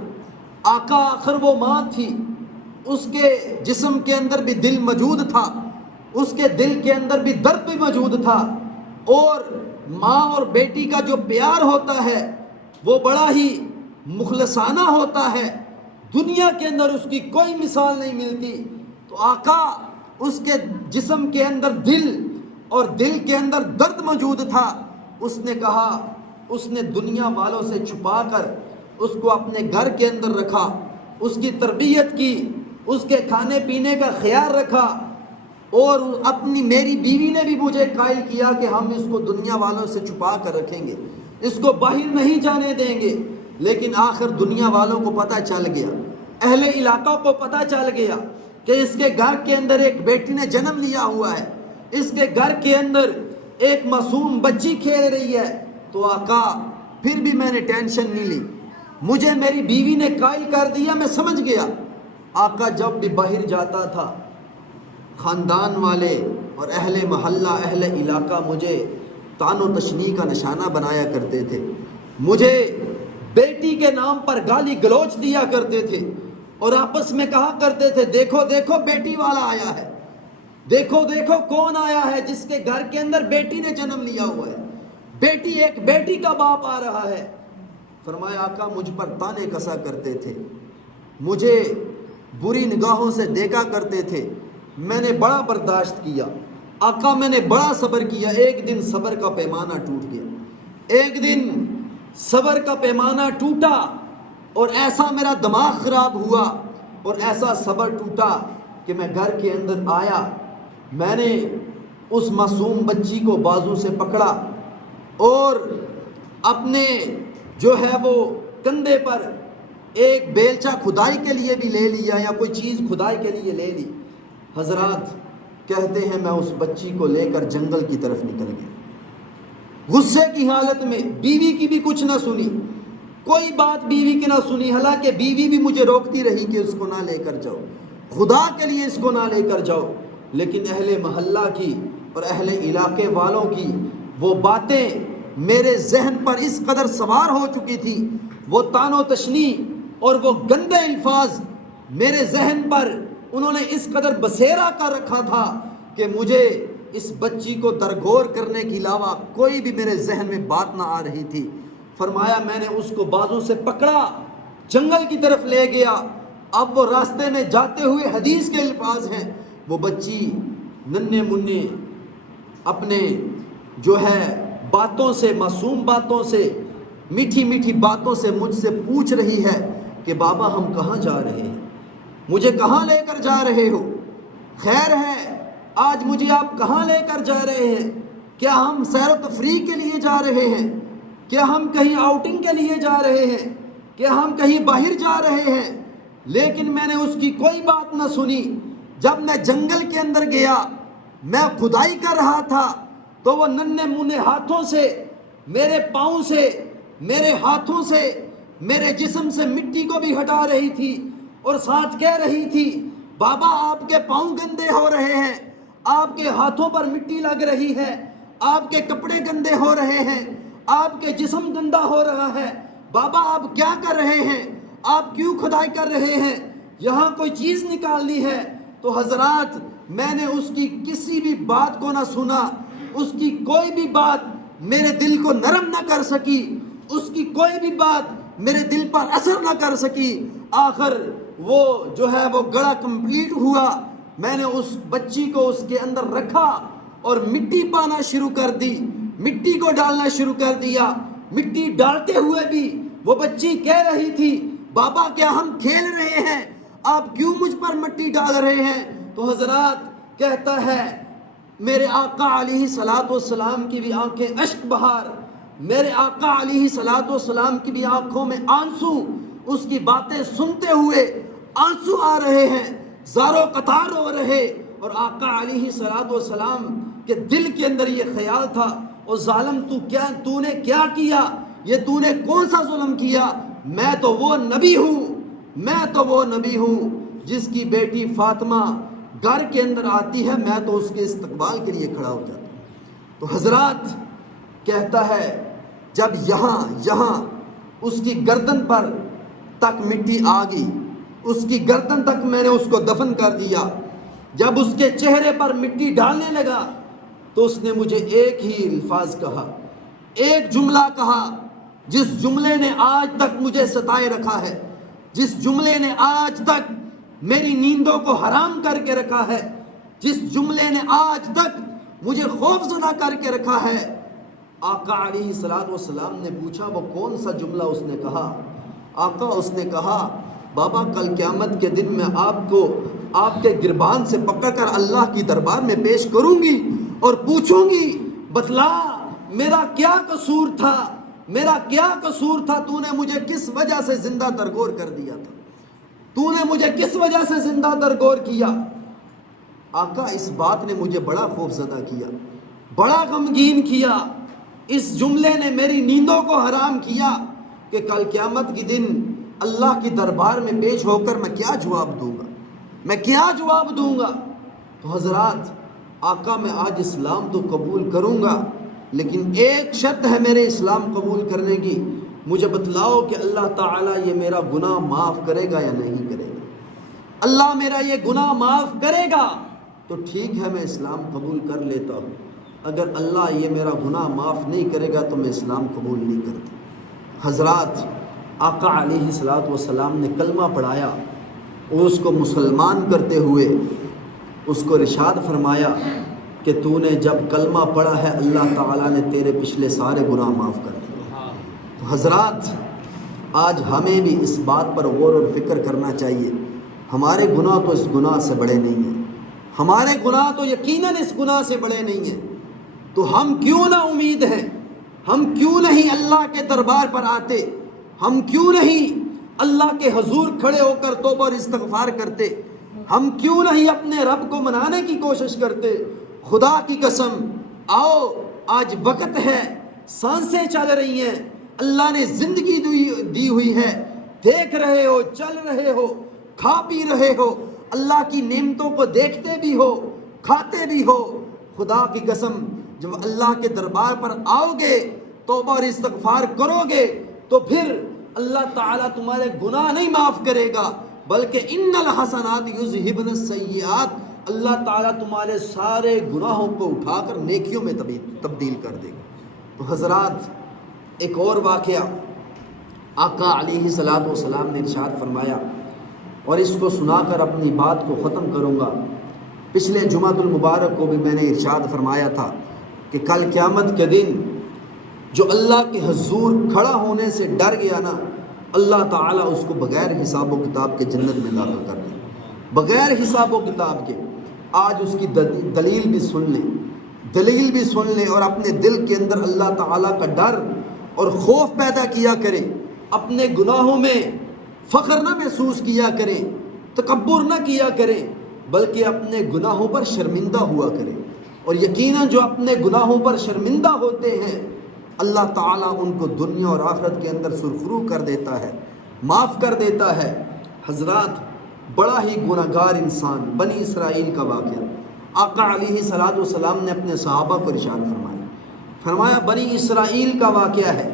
آقا آخر وہ ماں تھی، اس کے جسم کے اندر بھی دل موجود تھا، اس کے دل کے اندر بھی درد بھی موجود تھا، اور ماں اور بیٹی کا جو پیار ہوتا ہے وہ بڑا ہی مخلصانہ ہوتا ہے، دنیا کے اندر اس کی کوئی مثال نہیں ملتی۔ تو آقا اس کے جسم کے اندر دل اور دل کے اندر درد موجود تھا۔ اس نے کہا، اس نے دنیا والوں سے چھپا کر اس کو اپنے گھر کے اندر رکھا، اس کی تربیت کی، اس کے کھانے پینے کا خیال رکھا، اور اپنی میری بیوی نے بھی مجھے قائل کیا کہ ہم اس کو دنیا والوں سے چھپا کر رکھیں گے، اس کو باہر نہیں جانے دیں گے۔ لیکن آخر دنیا والوں کو پتہ چل گیا، اہل علاقہ کو پتہ چل گیا کہ اس کے گھر کے اندر ایک بیٹی نے جنم لیا ہوا ہے، اس کے گھر کے اندر ایک معصوم بچی کھیل رہی ہے۔ تو آقا پھر بھی میں نے ٹینشن نہیں لی، مجھے میری بیوی نے قائل کر دیا، میں سمجھ گیا۔ آقا جب بھی باہر جاتا تھا، خاندان والے اور اہل محلہ اہل علاقہ مجھے طعن و تشنیع کا نشانہ بنایا کرتے تھے، مجھے بیٹی کے نام پر گالی گلوچ دیا کرتے تھے، اور آپس میں کہا کرتے تھے دیکھو دیکھو بیٹی والا آیا ہے، دیکھو دیکھو کون آیا ہے جس کے گھر کے اندر بیٹی نے جنم لیا ہوا ہے، بیٹی ایک بیٹی کا باپ آ رہا ہے۔ فرمایا آقا مجھ پر طعنے کسا کرتے تھے، مجھے بری نگاہوں سے دیکھا کرتے تھے، میں نے بڑا برداشت کیا آقا، میں نے بڑا صبر کیا۔ ایک دن صبر کا پیمانہ ٹوٹ گیا، ایک دن صبر کا پیمانہ ٹوٹا، اور ایسا میرا دماغ خراب ہوا اور ایسا صبر ٹوٹا کہ میں گھر کے اندر آیا، میں نے اس معصوم بچی کو بازو سے پکڑا اور اپنے جو ہے وہ کندھے پر ایک بیلچہ کھدائی کے لیے بھی لے لیا، یا کوئی چیز کھدائی کے لیے لے لی۔ حضرات کہتے ہیں میں اس بچی کو لے کر جنگل کی طرف نکل گیا، غصے کی حالت میں، بیوی کی بھی کچھ نہ سنی، کوئی بات بیوی کی نہ سنی، حالانکہ بیوی بھی مجھے روکتی رہی کہ اس کو نہ لے کر جاؤ، خدا کے لیے اس کو نہ لے کر جاؤ۔ لیکن اہل محلہ کی اور اہل علاقے والوں کی وہ باتیں میرے ذہن پر اس قدر سوار ہو چکی تھی، وہ طعن و تشنیع اور وہ گندے الفاظ میرے ذہن پر انہوں نے اس قدر بسیرا کر رکھا تھا کہ مجھے اس بچی کو درگور کرنے کے علاوہ کوئی بھی میرے ذہن میں بات نہ آ رہی تھی۔ فرمایا میں نے اس کو بازو سے پکڑا، جنگل کی طرف لے گیا۔ اب وہ راستے میں جاتے ہوئے حدیث کے الفاظ ہیں، وہ بچی ننھے منھے اپنے جو ہے باتوں سے، معصوم باتوں سے، میٹھی میٹھی باتوں سے مجھ سے پوچھ رہی ہے کہ بابا ہم کہاں جا رہے ہیں، مجھے کہاں لے کر جا رہے ہو؟ خیر ہے آج مجھے آپ کہاں لے کر جا رہے ہیں؟ کیا ہم سیر و تفریح کے لیے جا رہے ہیں؟ کیا ہم کہیں آؤٹنگ کے لیے جا رہے ہیں؟ کیا ہم کہیں باہر جا رہے ہیں؟ لیکن میں نے اس کی کوئی بات نہ سنی۔ جب میں جنگل کے اندر گیا، میں کھدائی کر رہا تھا، تو وہ ننھے منھے ہاتھوں سے، میرے پاؤں سے، میرے ہاتھوں سے، میرے جسم سے مٹی کو بھی ہٹا رہی تھی، اور ساتھ کہہ رہی تھی بابا آپ کے پاؤں گندے ہو رہے ہیں، آپ کے ہاتھوں پر مٹی لگ رہی ہے، آپ کے کپڑے گندے ہو رہے ہیں، آپ کے جسم گندا ہو رہا ہے، بابا آپ کیا کر رہے ہیں، آپ کیوں کھدائی کر رہے ہیں، یہاں کوئی چیز نکالنی ہے؟ تو حضرات میں نے اس کی کسی بھی بات کو نہ سنا، اس کی کوئی بھی بات میرے دل کو نرم نہ کر سکی، اس کی کوئی بھی بات میرے دل پر اثر نہ کر سکی۔ آخر وہ جو ہے وہ گڑا کمپلیٹ ہوا، میں نے اس بچی کو اس کے اندر رکھا اور مٹی پانا شروع کر دی، مٹی کو ڈالنا شروع کر دیا۔ مٹی ڈالتے ہوئے بھی وہ بچی کہہ رہی تھی بابا کیا ہم کھیل رہے ہیں، آپ کیوں مجھ پر مٹی ڈال رہے ہیں؟ تو حضرات کہتا ہے میرے آقا علیہ الصلوۃ والسلام کی بھی آنکھیں اشک بہار، میرے آقا علیہ الصلوۃ والسلام کی بھی آنکھوں میں آنسو، اس کی باتیں سنتے ہوئے آنسو آ رہے ہیں، زارو قطار ہو رہے، اور آقا علیہ الصلوۃ والسلام کے دل کے اندر یہ خیال تھا او ظالم تو نے کیا کیا، یہ تو نے کون سا ظلم کیا؟ میں تو وہ نبی ہوں، میں تو وہ نبی ہوں جس کی بیٹی فاطمہ گھر کے اندر آتی ہے، میں تو اس کے استقبال کے لیے کھڑا ہو جاتا ہوں۔ تو حضرات کہتا ہے جب یہاں اس کی گردن پر تک مٹی آ گئی، اس کی گردن تک میں نے اس کو دفن کر دیا، جب اس کے چہرے پر مٹی ڈالنے لگا تو اس نے مجھے ایک ہی الفاظ کہا، ایک جملہ کہا جس جملے نے آج تک مجھے ستائے رکھا ہے، جس جملے نے آج تک میری نیندوں کو حرام کر کے رکھا ہے، جس جملے نے آج تک مجھے خوف زدہ کر کے رکھا ہے۔ آقا علیہ الصلوۃ والسلام نے پوچھا وہ کون سا جملہ اس نے کہا؟ آقا اس نے کہا بابا کل قیامت کے دن میں آپ کو آپ کے گربان سے پکڑ کر اللہ کی دربار میں پیش کروں گی اور پوچھوں گی بتلا میرا کیا قصور تھا، میرا کیا قصور تھا، تو نے مجھے کس وجہ سے زندہ درگور کر دیا تھا، تو نے مجھے کس وجہ سے زندہ درگور کیا۔ آقا اس بات نے مجھے بڑا خوف زدہ کیا، بڑا غمگین کیا، اس جملے نے میری نیندوں کو حرام کیا کہ کل قیامت کے دن اللہ کی دربار میں پیش ہو کر میں کیا جواب دوں گا، میں کیا جواب دوں گا۔ تو حضرات آقا میں آج اسلام تو قبول کروں گا، لیکن ایک شرط ہے میرے اسلام قبول کرنے کی، مجھے بتلاؤ کہ اللہ تعالیٰ یہ میرا گناہ معاف کرے گا یا نہیں کرے گا۔ اللہ میرا یہ گناہ معاف کرے گا تو ٹھیک ہے میں اسلام قبول کر لیتا ہوں، اگر اللہ یہ میرا گناہ معاف نہیں کرے گا تو میں اسلام قبول نہیں کرتا۔ حضرات آقا علیہ الصلوۃ والسلام نے کلمہ پڑھایا اور اس کو مسلمان کرتے ہوئے اس کو ارشاد فرمایا کہ تو نے جب کلمہ پڑھا ہے اللہ تعالیٰ نے تیرے پچھلے سارے گناہ معاف کر دیے۔ تو حضرات آج ہمیں بھی اس بات پر غور اور فکر کرنا چاہیے، ہمارے گناہ تو اس گناہ سے بڑے نہیں ہیں، ہمارے گناہ تو یقیناً اس گناہ سے بڑے نہیں ہیں، تو ہم کیوں نہ امید ہیں، ہم کیوں نہیں اللہ کے دربار پر آتے، ہم کیوں نہیں اللہ کے حضور کھڑے ہو کر توبہ اور استغفار کرتے، ہم کیوں نہیں اپنے رب کو منانے کی کوشش کرتے۔ خدا کی قسم آؤ آج وقت ہے، سانسیں چل رہی ہیں، اللہ نے زندگی دی ہوئی ہے، دیکھ رہے ہو، چل رہے ہو، کھا پی رہے ہو، اللہ کی نعمتوں کو دیکھتے بھی ہو، کھاتے بھی ہو۔ خدا کی قسم جب اللہ کے دربار پر آؤ گے، توبہ اور استغفار کرو گے تو پھر اللہ تعالیٰ تمہارے گناہ نہیں معاف کرے گا، بلکہ ان الحسنات یذہبن السیئات، اللہ تعالیٰ تمہارے سارے گناہوں کو اٹھا کر نیکیوں میں تبدیل کر دے گا۔ تو حضرات ایک اور واقعہ آقا علیہ الصلوۃ والسلام نے ارشاد فرمایا، اور اس کو سنا کر اپنی بات کو ختم کروں گا۔ پچھلے جمعۃ المبارک کو بھی میں نے ارشاد فرمایا تھا کہ کل قیامت کے دن جو اللہ کے حضور کھڑا ہونے سے ڈر گیا نا، اللہ تعالیٰ اس کو بغیر حساب و کتاب کے جنت میں داخل کر دے، بغیر حساب و کتاب کے۔ آج اس کی دلیل بھی سن لیں، دلیل بھی سن لیں، اور اپنے دل کے اندر اللہ تعالیٰ کا ڈر اور خوف پیدا کیا کریں، اپنے گناہوں میں فخر نہ محسوس کیا کریں، تکبر نہ کیا کریں، بلکہ اپنے گناہوں پر شرمندہ ہوا کریں۔ اور یقیناً جو اپنے گناہوں پر شرمندہ ہوتے ہیں اللہ تعالیٰ ان کو دنیا اور آخرت کے اندر سرخرو کر دیتا ہے، معاف کر دیتا ہے۔ حضرات بڑا ہی گناہگار انسان بنی اسرائیل کا واقعہ آقا علیہ الصلوۃ والسلام نے اپنے صحابہ کو ارشاد فرمایا بنی اسرائیل کا واقعہ ہے۔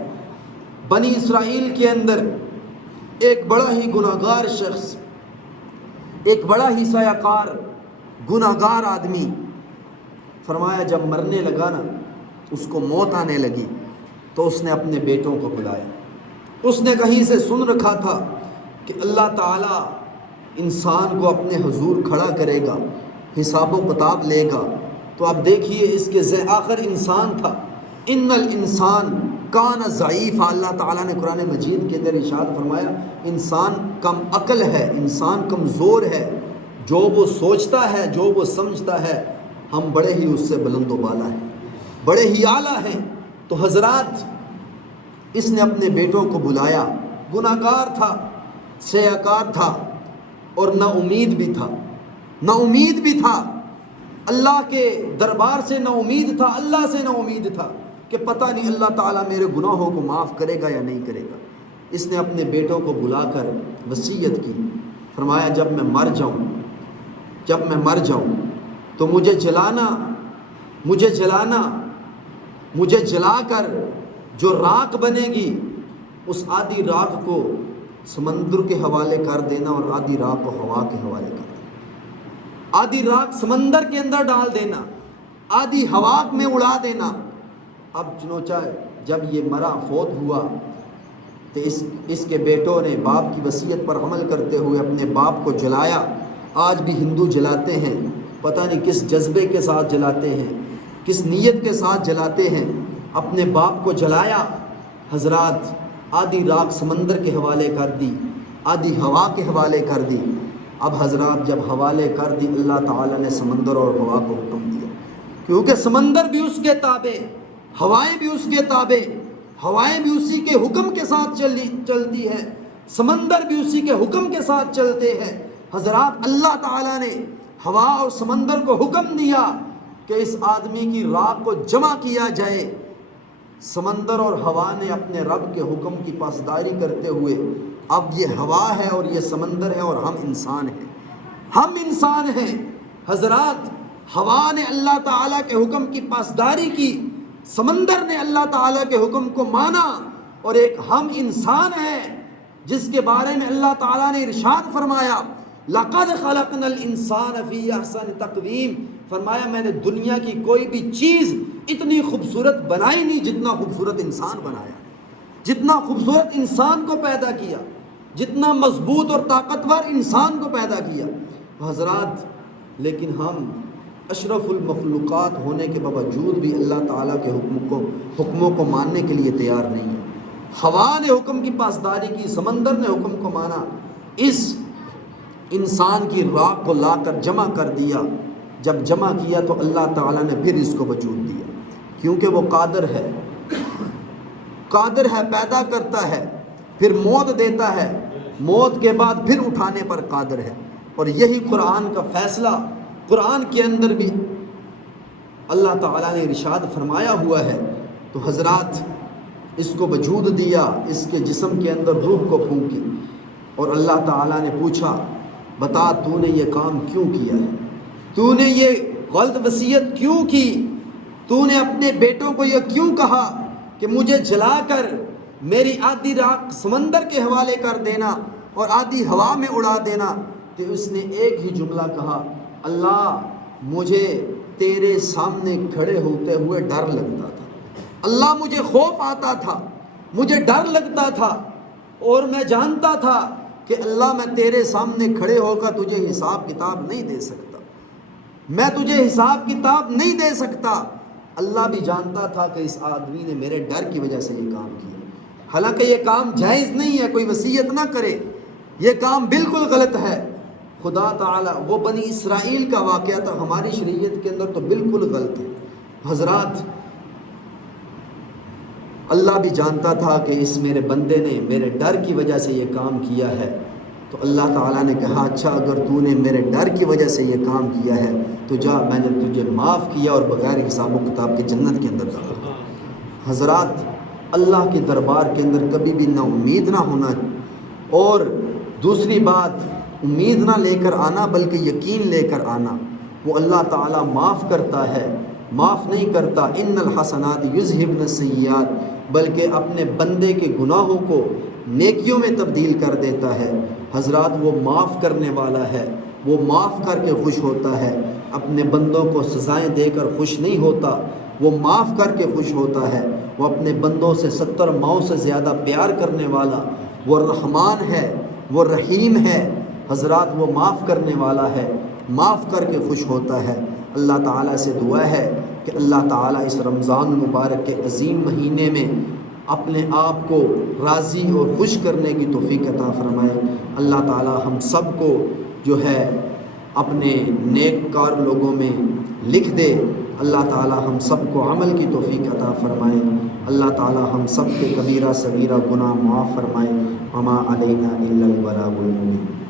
بنی اسرائیل کے اندر ایک بڑا ہی گناہگار شخص، ایک بڑا ہی سایہ کار گناہگار آدمی، فرمایا جب مرنے لگا نا، اس کو موت آنے لگی تو اس نے اپنے بیٹوں کو بلایا۔ اس نے کہیں سے سن رکھا تھا کہ اللہ تعالیٰ انسان کو اپنے حضور کھڑا کرے گا، حساب و کتاب لے گا۔ تو اب دیکھیے اس کے آخر انسان تھا، ان الانسان کان ضعیفا، اللہ تعالیٰ نے قرآن مجید کے اندر ارشاد فرمایا انسان کم عقل ہے، انسان کمزور ہے، جو وہ سوچتا ہے، جو وہ سمجھتا ہے، ہم بڑے ہی اس سے بلند و بالا ہیں، بڑے ہی اعلیٰ ہیں۔ تو حضرات اس نے اپنے بیٹوں کو بلایا، گناہگار تھا، سیاکار تھا، اور نا امید بھی تھا، نا امید بھی تھا، اللہ کے دربار سے نا امید تھا، اللہ سے نا امید تھا کہ پتہ نہیں اللہ تعالیٰ میرے گناہوں کو معاف کرے گا یا نہیں کرے گا۔ اس نے اپنے بیٹوں کو بلا کر وصیت کی، فرمایا جب میں مر جاؤں تو مجھے جلا کر جو راکھ بنے گی اس آدھی راکھ کو سمندر کے حوالے کر دینا اور آدھی راکھ کو ہوا کے حوالے کر دینا، آدھی راکھ سمندر کے اندر ڈال دینا، آدھی ہوا میں اڑا دینا۔ اب چنانچہ جب یہ مرا، فوت ہوا، تو اس کے بیٹوں نے باپ کی وصیت پر عمل کرتے ہوئے اپنے باپ کو جلایا۔ آج بھی ہندو جلاتے ہیں، پتہ نہیں کس جذبے کے ساتھ جلاتے ہیں، کس نیت کے ساتھ جلاتے ہیں، اپنے باپ کو جلایا۔ حضرات آدھی راکھ سمندر کے حوالے کر دی، آدھی ہوا کے حوالے کر دی۔ اب حضرات جب حوالے کر دی اللہ تعالیٰ نے سمندر اور ہوا کو حکم دیا، کیونکہ سمندر بھی اس کے تابع، ہوائیں بھی اس کے تابع، ہوائیں بھی اسی کے حکم کے ساتھ چلتی ہے، سمندر بھی اسی کے حکم کے ساتھ چلتے ہیں۔ حضرات اللہ تعالیٰ نے ہوا اور سمندر کو حکم دیا کہ اس آدمی کی راہ کو جمع کیا جائے۔ سمندر اور ہوا نے اپنے رب کے حکم کی پاسداری کرتے ہوئے، اب یہ ہوا ہے اور یہ سمندر ہے اور ہم انسان ہیں، ہم انسان ہیں۔ حضرات ہوا نے اللہ تعالیٰ کے حکم کی پاسداری کی، سمندر نے اللہ تعالیٰ کے حکم کو مانا، اور ایک ہم انسان ہیں جس کے بارے میں اللہ تعالیٰ نے ارشاد فرمایا لَقَدْ خَلَقْنَا الْإِنسَانَ فِي أَحْسَنِ تَقْوِيمٍ، فرمایا میں نے دنیا کی کوئی بھی چیز اتنی خوبصورت بنائی نہیں جتنا خوبصورت انسان بنایا، جتنا خوبصورت انسان کو پیدا کیا، جتنا مضبوط اور طاقتور انسان کو پیدا کیا۔ حضرات لیکن ہم اشرف المخلوقات ہونے کے باوجود بھی اللہ تعالیٰ کے حکموں کو ماننے کے لیے تیار نہیں ہیں۔ ہوا نے حکم کی پاسداری کی، سمندر نے حکم کو مانا، اس انسان کی راہ کو لا کر جمع کر دیا۔ جب جمع کیا تو اللہ تعالیٰ نے پھر اس کو وجود دیا، کیونکہ وہ قادر ہے، قادر ہے، پیدا کرتا ہے، پھر موت دیتا ہے، موت کے بعد پھر اٹھانے پر قادر ہے۔ اور یہی قرآن کا فیصلہ، قرآن کے اندر بھی اللہ تعالیٰ نے ارشاد فرمایا ہوا ہے۔ تو حضرات اس کو وجود دیا، اس کے جسم کے اندر روح کو پھونکی، اور اللہ تعالیٰ نے پوچھا بتا تو نے یہ کام کیوں کیا ہے، تو نے یہ غلط وصیت کیوں کی، تو نے اپنے بیٹوں کو یہ کیوں کہا کہ مجھے جلا کر میری آدھی راہ سمندر کے حوالے کر دینا اور آدھی ہوا میں اڑا دینا؟ کہ اس نے ایک ہی جملہ کہا، اللہ مجھے تیرے سامنے کھڑے ہوتے ہوئے ڈر لگتا تھا، اللہ مجھے خوف آتا تھا، مجھے ڈر لگتا تھا، اور میں جانتا تھا کہ اللہ میں تیرے سامنے کھڑے ہو کر تجھے حساب کتاب نہیں دے سکتا، میں تجھے حساب کتاب نہیں دے سکتا۔ اللہ بھی جانتا تھا کہ اس آدمی نے میرے ڈر کی وجہ سے یہ کام کیا، حالانکہ یہ کام جائز نہیں ہے، کوئی وصیت نہ کرے، یہ کام بالکل غلط ہے۔ خدا تعالیٰ، وہ بنی اسرائیل کا واقعہ تھا، ہماری شریعت کے اندر تو بالکل غلط ہے۔ حضرات اللہ بھی جانتا تھا کہ اس میرے بندے نے میرے ڈر کی وجہ سے یہ کام کیا ہے، تو اللہ تعالیٰ نے کہا اچھا اگر تو نے میرے ڈر کی وجہ سے یہ کام کیا ہے تو جا، میں نے تجھے معاف کیا اور بغیر حساب و کتاب کے جنت کے اندر داخل کیا۔ حضرات اللہ کے دربار کے اندر کبھی بھی نا امید نہ ہونا، اور دوسری بات امید نہ لے کر آنا بلکہ یقین لے کر آنا۔ وہ اللہ تعالیٰ معاف کرتا ہے، معاف نہیں کرتا۔ ان الحسنات یذہبن السیئات، بلکہ اپنے بندے کے گناہوں کو نیکیوں میں تبدیل کر دیتا ہے۔ حضرات وہ معاف کرنے والا ہے، وہ معاف کر کے خوش ہوتا ہے، اپنے بندوں کو سزائیں دے کر خوش نہیں ہوتا، وہ معاف کر کے خوش ہوتا ہے۔ وہ اپنے بندوں سے 70 ماؤں سے زیادہ پیار کرنے والا، وہ رحمان ہے، وہ رحیم ہے۔ حضرات وہ معاف کرنے والا ہے، معاف کر کے خوش ہوتا ہے۔ اللہ تعالیٰ سے دعا ہے کہ اللہ تعالیٰ اس رمضان المبارک کے عظیم مہینے میں اپنے آپ کو راضی اور خوش کرنے کی توفیق عطا فرمائے۔ اللہ تعالیٰ ہم سب کو جو ہے اپنے نیک کار لوگوں میں لکھ دے۔ اللہ تعالیٰ ہم سب کو عمل کی توفیق عطا فرمائے۔ اللہ تعالیٰ ہم سب کے کبیرہ صغیرہ گناہ معاف فرمائے۔ وما علینا الا البلاغ المبین۔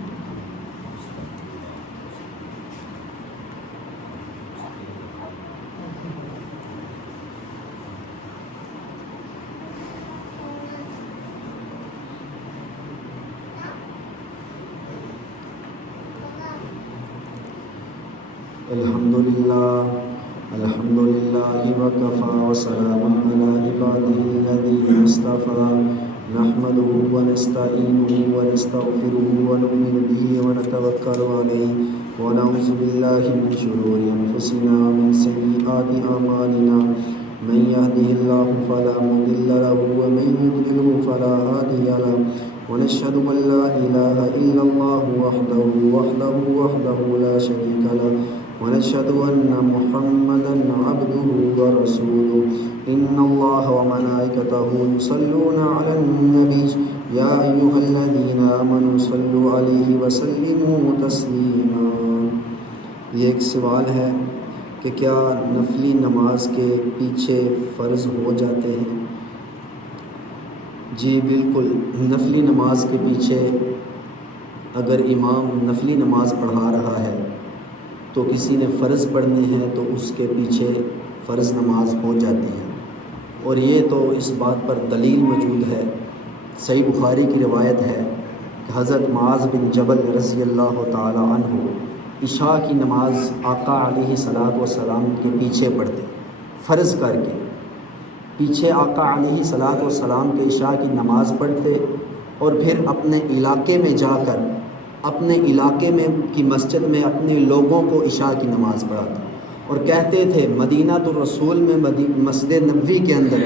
الحمد لله وكفى وسلام على عباده الذين اصطفى نحمده ونستعينه ونستغفره ونؤمن به ونتوكل عليه ونعوذ بالله من شرور أنفسنا ومن سيئات أعمالنا من يهده الله فلا مضل له ومن يضلله فلا هادي له ونشهد أن لا إله إلا الله وحده لا شريك له ونشهد أن محمدا عبده ورسوله إن الله وملائكته يصلون على النبي یا ایھا الذین آمنوا صلوا علیہ وسلموا تسلیما۔ یہ ایک سوال ہے کہ کیا نفلی نماز کے پیچھے فرض ہو جاتے ہیں؟ جی بالکل، نفلی نماز کے پیچھے اگر امام نفلی نماز پڑھا رہا ہے تو کسی نے فرض پڑھنی ہے تو اس کے پیچھے فرض نماز ہو جاتی ہے، اور یہ تو اس بات پر دلیل موجود ہے۔ صحیح بخاری کی روایت ہے کہ حضرت معاذ بن جبل رضی اللہ تعالی عنہ عشاء کی نماز آقا علیہ الصلوۃ والسلام کے پیچھے پڑھتے، فرض کر کے پیچھے آقا علیہ الصلوۃ والسلام کے عشاء کی نماز پڑھتے، اور پھر اپنے علاقے میں جا کر اپنے علاقے میں کی مسجد میں اپنے لوگوں کو عشاء کی نماز پڑھاتے، اور کہتے تھے مدینہ الرسول میں مسجد نبوی کے اندر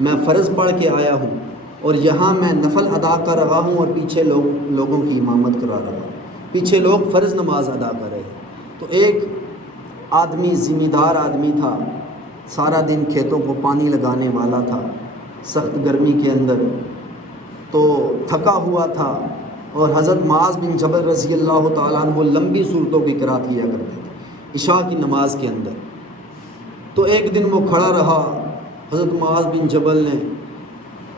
میں فرض پڑھ کے آیا ہوں، اور یہاں میں نفل ادا کر رہا ہوں اور پیچھے لوگوں کی امامت کرا رہا ہوں، پیچھے لوگ فرض نماز ادا کر رہے ہیں۔ تو ایک آدمی ذمہ دار آدمی تھا، سارا دن کھیتوں کو پانی لگانے والا تھا سخت گرمی کے اندر، تو تھکا ہوا تھا، اور حضرت معاذ بن جبل رضی اللہ تعالیٰ عنہ لمبی صورتوں کی قرات کیا کرتے تھے عشاء کی نماز کے اندر۔ تو ایک دن وہ کھڑا رہا، حضرت معاذ بن جبل نے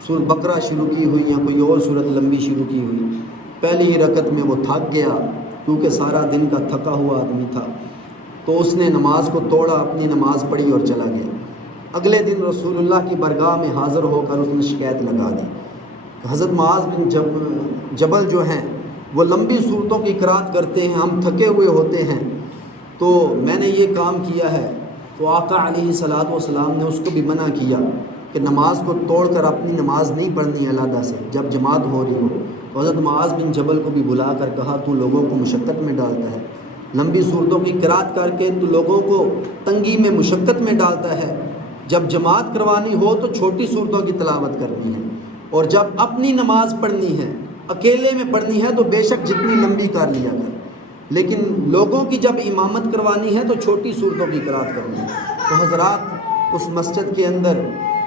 سورۃ بقرہ شروع کی ہوئی یا کوئی اور صورت لمبی شروع کی ہوئی، پہلی ہی رکعت میں وہ تھک گیا کیونکہ سارا دن کا تھکا ہوا آدمی تھا، تو اس نے نماز کو توڑا، اپنی نماز پڑھی اور چلا گیا۔ اگلے دن رسول اللہ کی بارگاہ میں حاضر ہو کر اس نے شکایت لگا دی، حضرت معاذ بن جبل جو ہیں وہ لمبی صورتوں کی قرات کرتے ہیں، ہم تھکے ہوئے ہوتے ہیں، تو میں نے یہ کام کیا ہے۔ تو آقا علیہ الصلوۃ والسلام نے اس کو بھی منع کیا کہ نماز کو توڑ کر اپنی نماز نہیں پڑھنی علیحدہ سے جب جماعت ہو رہی ہو۔ تو حضرت معاذ بن جبل کو بھی بلا کر کہا تو لوگوں کو مشقت میں ڈالتا ہے، لمبی صورتوں کی قرات کر کے تو لوگوں کو تنگی میں مشقت میں ڈالتا ہے، جب جماعت کروانی ہو تو چھوٹی صورتوں کی تلاوت کرنی ہے، اور جب اپنی نماز پڑھنی ہے اکیلے میں پڑھنی ہے تو بے شک جتنی لمبی کر لیا کر، لیکن لوگوں کی جب امامت کروانی ہے تو چھوٹی صورتوں کی قرات کرنی ہے۔ تو حضرات اس مسجد کے اندر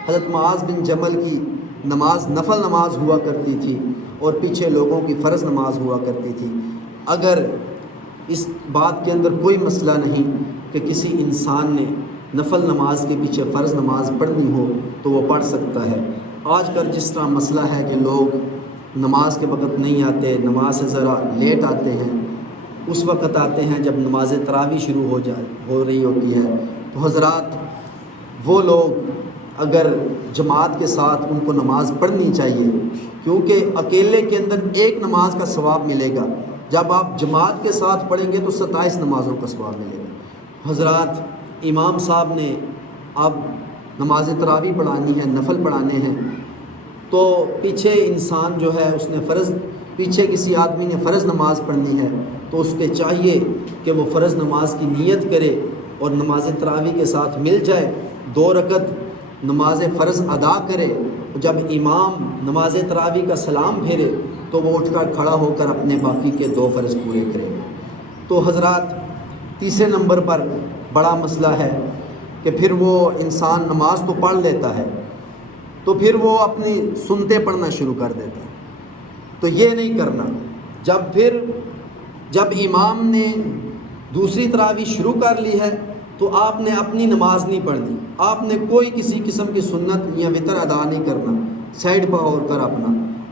حضرت معاذ بن جبل کی نماز نفل نماز ہوا کرتی تھی، اور پیچھے لوگوں کی فرض نماز ہوا کرتی تھی۔ اگر اس بات کے اندر کوئی مسئلہ نہیں کہ کسی انسان نے نفل نماز کے پیچھے فرض نماز پڑھنی ہو تو وہ پڑھ سکتا ہے۔ آج کل جس طرح مسئلہ ہے کہ لوگ نماز کے وقت نہیں آتے، نماز سے ذرا لیٹ آتے ہیں، اس وقت آتے ہیں جب نماز تراویح شروع ہو رہی ہوتی ہے، تو حضرات وہ لوگ اگر جماعت کے ساتھ ان کو نماز پڑھنی چاہیے، کیونکہ اکیلے کے اندر ایک نماز کا ثواب ملے گا، جب آپ جماعت کے ساتھ پڑھیں گے تو 27 نمازوں کا ثواب ملے گا۔ حضرات امام صاحب نے اب نماز تراویح پڑھانی ہے، نفل پڑھانے ہیں، تو پیچھے انسان جو ہے اس نے پیچھے کسی آدمی نے فرض نماز پڑھنی ہے تو اس کے چاہیے کہ وہ فرض نماز کی نیت کرے اور نماز تراویح کے ساتھ مل جائے، 2 رکعت نماز فرض ادا کرے، جب امام نماز تراویح کا سلام پھیرے تو وہ اٹھ کر کھڑا ہو کر اپنے باقی کے 2 فرض پورے کرے۔ تو حضرات تیسرے نمبر پر بڑا مسئلہ ہے کہ پھر وہ انسان نماز تو پڑھ لیتا ہے تو پھر وہ اپنی سنتیں پڑھنا شروع کر دیتا ہے، تو یہ نہیں کرنا۔ جب امام نے دوسری تراویح شروع کر لی ہے تو آپ نے اپنی نماز نہیں پڑھنی، آپ نے کوئی کسی قسم کی سنت یا وتر ادا نہیں کرنا، سائڈ پہ ہو کر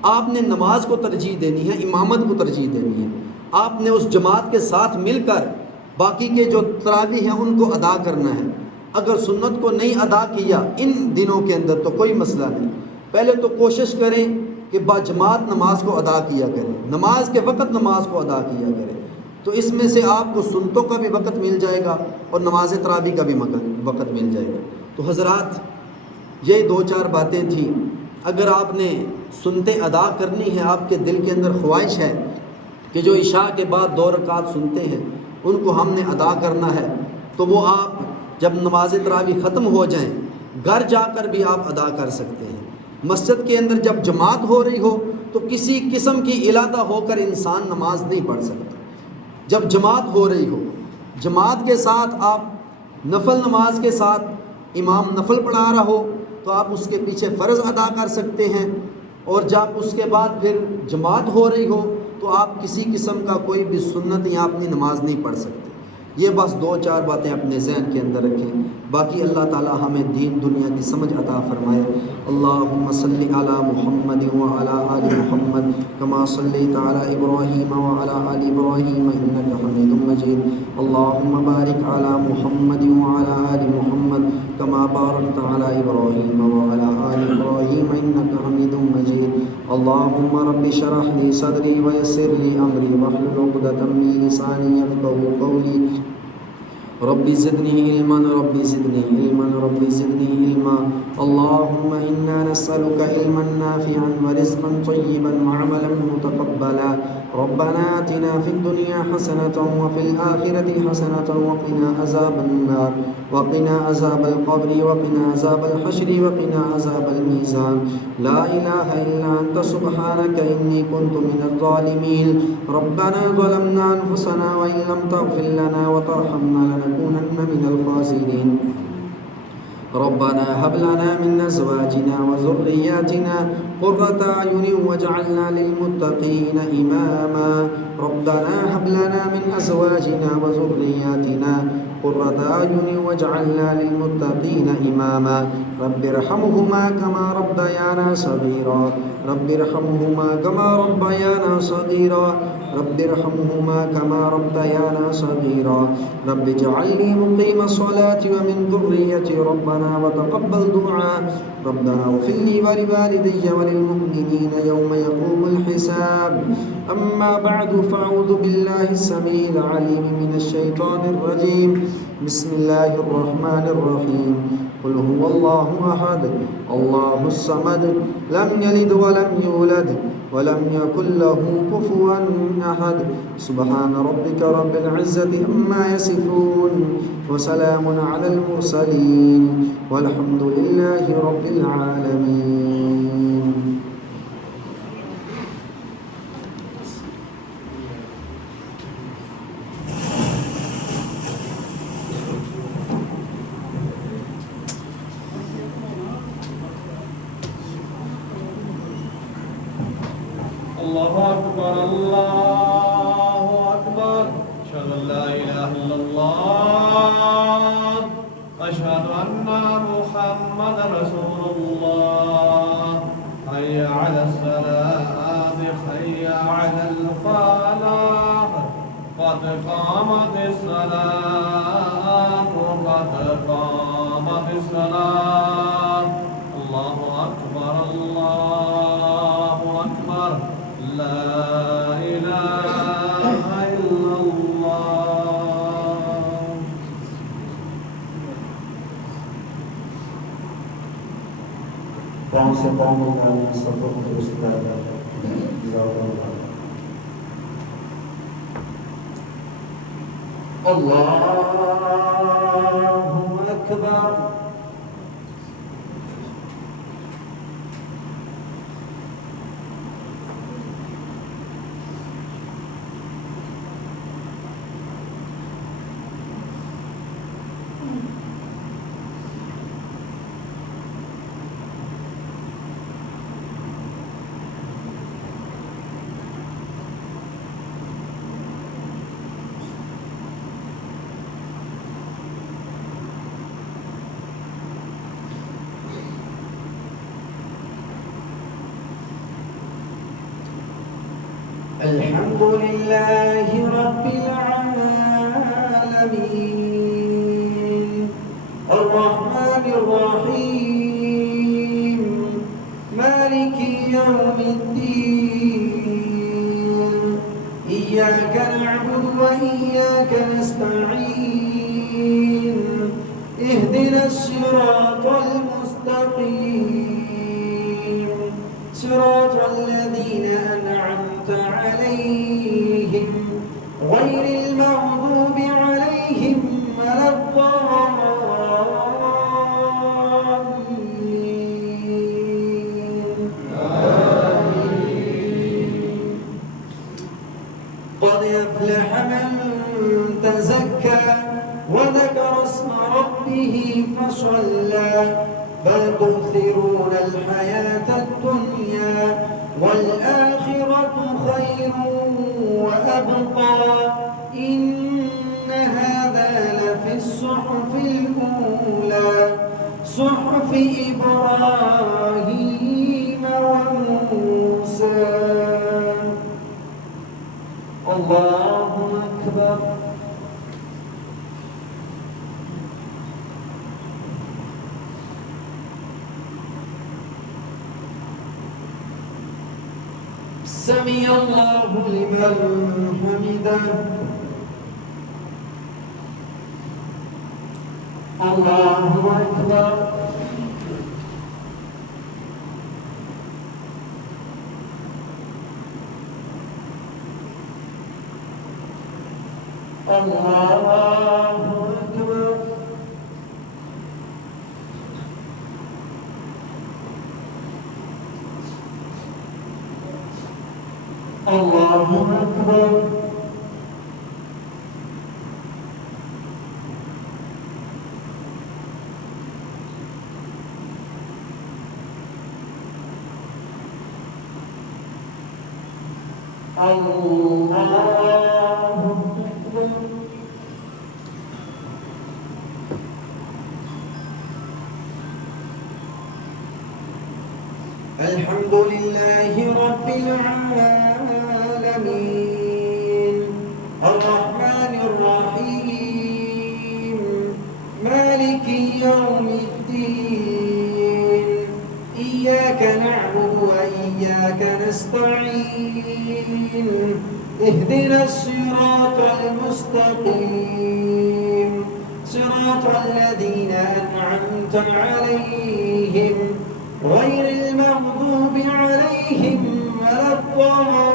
آپ نے نماز کو ترجیح دینی ہے، امامت کو ترجیح دینی ہے، آپ نے اس جماعت کے ساتھ مل کر باقی کے جو تراویح ہیں ان کو ادا کرنا ہے۔ اگر سنت کو نہیں ادا کیا ان دنوں کے اندر تو کوئی مسئلہ نہیں، پہلے تو کوشش کریں کہ باجماعت نماز کو ادا کیا کریں، نماز کے وقت نماز کو ادا کیا کریں، تو اس میں سے آپ کو سنتوں کا بھی وقت مل جائے گا اور نماز تراویح کا بھی وقت مل جائے گا۔ تو حضرات یہ 2-4 باتیں تھیں۔ اگر آپ نے سنتیں ادا کرنی ہے، آپ کے دل کے اندر خواہش ہے کہ جو عشاء کے بعد 2 رکعت سنتے ہیں ان کو ہم نے ادا کرنا ہے، تو وہ آپ جب نماز تراویح ختم ہو جائیں گھر جا کر بھی آپ ادا کر سکتے ہیں۔ مسجد کے اندر جب جماعت ہو رہی ہو تو کسی قسم کی علادہ ہو کر انسان نماز نہیں پڑھ سکتا۔ جب جماعت ہو رہی ہو، جماعت کے ساتھ آپ نفل نماز کے ساتھ امام نفل پڑھا رہا ہو تو آپ اس کے پیچھے فرض ادا کر سکتے ہیں، اور جب اس کے بعد پھر جماعت ہو رہی ہو تو آپ کسی قسم کا کوئی بھی سنت یا اپنی نماز نہیں پڑھ سکتے۔ یہ بس 2-4 باتیں اپنے ذہن کے اندر رکھیں، باقی اللہ تعالی ہمیں دین دنیا کی سمجھ عطا فرمائے۔ اللہم صلی علی محمد وعلی آل محمد کما صلیت علی ابراہیم وعلی آل ابراہیم انک حمید مجید۔ اللہم بارک علی محمد وعلی آل محمد کما بارکت علی ابراہیم وعلی آل ابراہیم انک حمید مجید۔ اللہم رب اشرح لی صدری ویسر لی امری واحلل عقدۃ من لسانی یفقہوا قولی۔ رب زدنی علما رب زدنی علما رب زدنی علما۔ اللہم انا نسألک علما نافعا ورزقا طیبا وعملا متقبلا۔ ربنا آتنا في الدنيا حسنة وفي الآخرة حسنة وقنا عذاب النار وقنا عذاب القبر وقنا عذاب الحشر وقنا عذاب الميزان۔ لا إله إلا أنت سبحانك إني كنت من الظالمين۔ ربنا ظلمنا أنفسنا وإن لم تغفر لنا وترحمنا لنكونن من الخاسرين۔ ربنا هب لنا من أزواجنا وذرياتنا قرة أعين واجعلنا للمتقين إماما۔ ربنا هب لنا من أزواجنا وذرياتنا قرة أعين واجعلنا للمتقين إماما۔ رب ارحمهما كما ربيانا صغيرا رب ارحمهما كما ربيانا صغيرا رب ارحمهما كما ربيانا صغيرا۔ رب اجعلني مقيم الصلاة ومن ذريتي ربنا وتقبل دعاء۔ ربنا اغفر لي ولوالدي وللمؤمنين يوم يقوم الحساب۔ أما بعد فأعوذ بالله السميع العليم من الشيطان الرجيم، بسم الله الرحمن الرحيم۔ قل هو الله أحد الله الصمد لم يلد ولم يولد ولم يكن له كفوا أحد۔ سبحان ربك رب العزة عما يصفون وسلام على المرسلين والحمد لله رب العالمين۔ اللہ اکبر اللہ اکبر، اشہد ان لا الہ الا اللہ، اشہد ان محمد رسول اللہ۔ حی علی الصلاۃ حی علی الفلاح، قد قامت الصلاۃ قد قامت الصلاۃ۔ اللہ اکبر اللہ اکبر، لا الہ الا اللہ۔ پاؤں سے پاؤں ملانا، سفر کو درست کرنا۔ اللہ اکبر۔ الحمد لله رب العالمين، الرحمن الرحيم، مالك يوم الدين، إياك نعبد وإياك نستعين، اهدنا الصراط المستقيم، صراط الذين أنعمت عليهم غير المغضوب عليهم ولا الضالين۔ قد أفلح من تزكى وذكر اسم ربه فصلى، بل تؤثرون الحياة الدنيا والآخرة خير وأبقى إن هذا لفي الصحف الأولى صحف إبراهيم وموسى. الله أكبر. سمع الله لمن حمده. الله أكبر. الله أكبر. الله أكبر. الحمد لله رب العالمين الرحمن الرحيم مالك يوم الدين إياك نعبد وإياك نستعين اهدنا الصراط المستقيم صراط الذين أنعمت عليهم غير المغضوب عليهم ولا الضالين.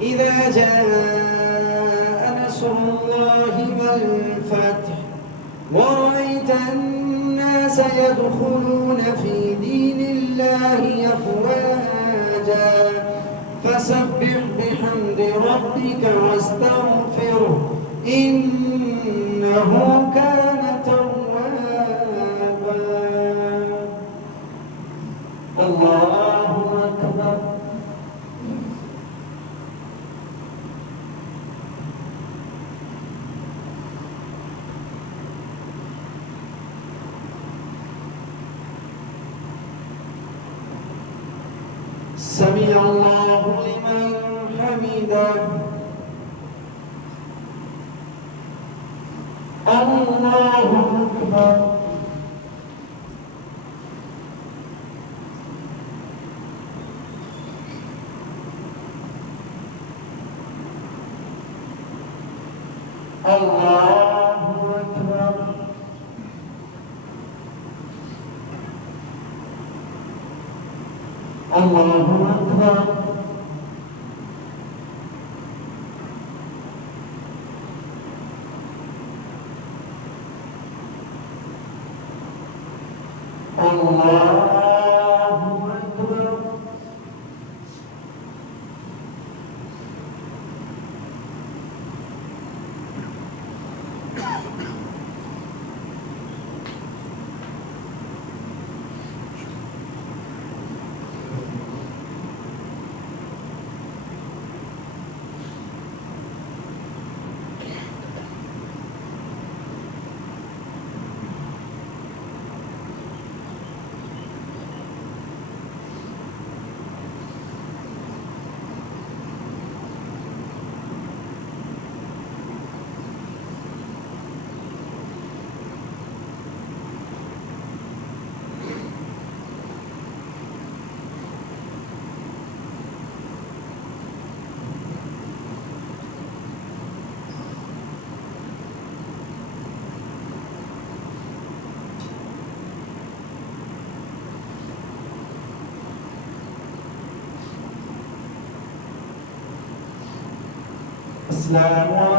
إذا جاء نصر الله والفتح ورأيت الناس يدخلون في دين الله أفواجا فسبح بحمد ربك واستغفره إنه كان توابا. الله أكبر. سمع الله لمن حمده. الله أكبر. الله أكبر. الله أكبر. الله أكبر. السلام عليكم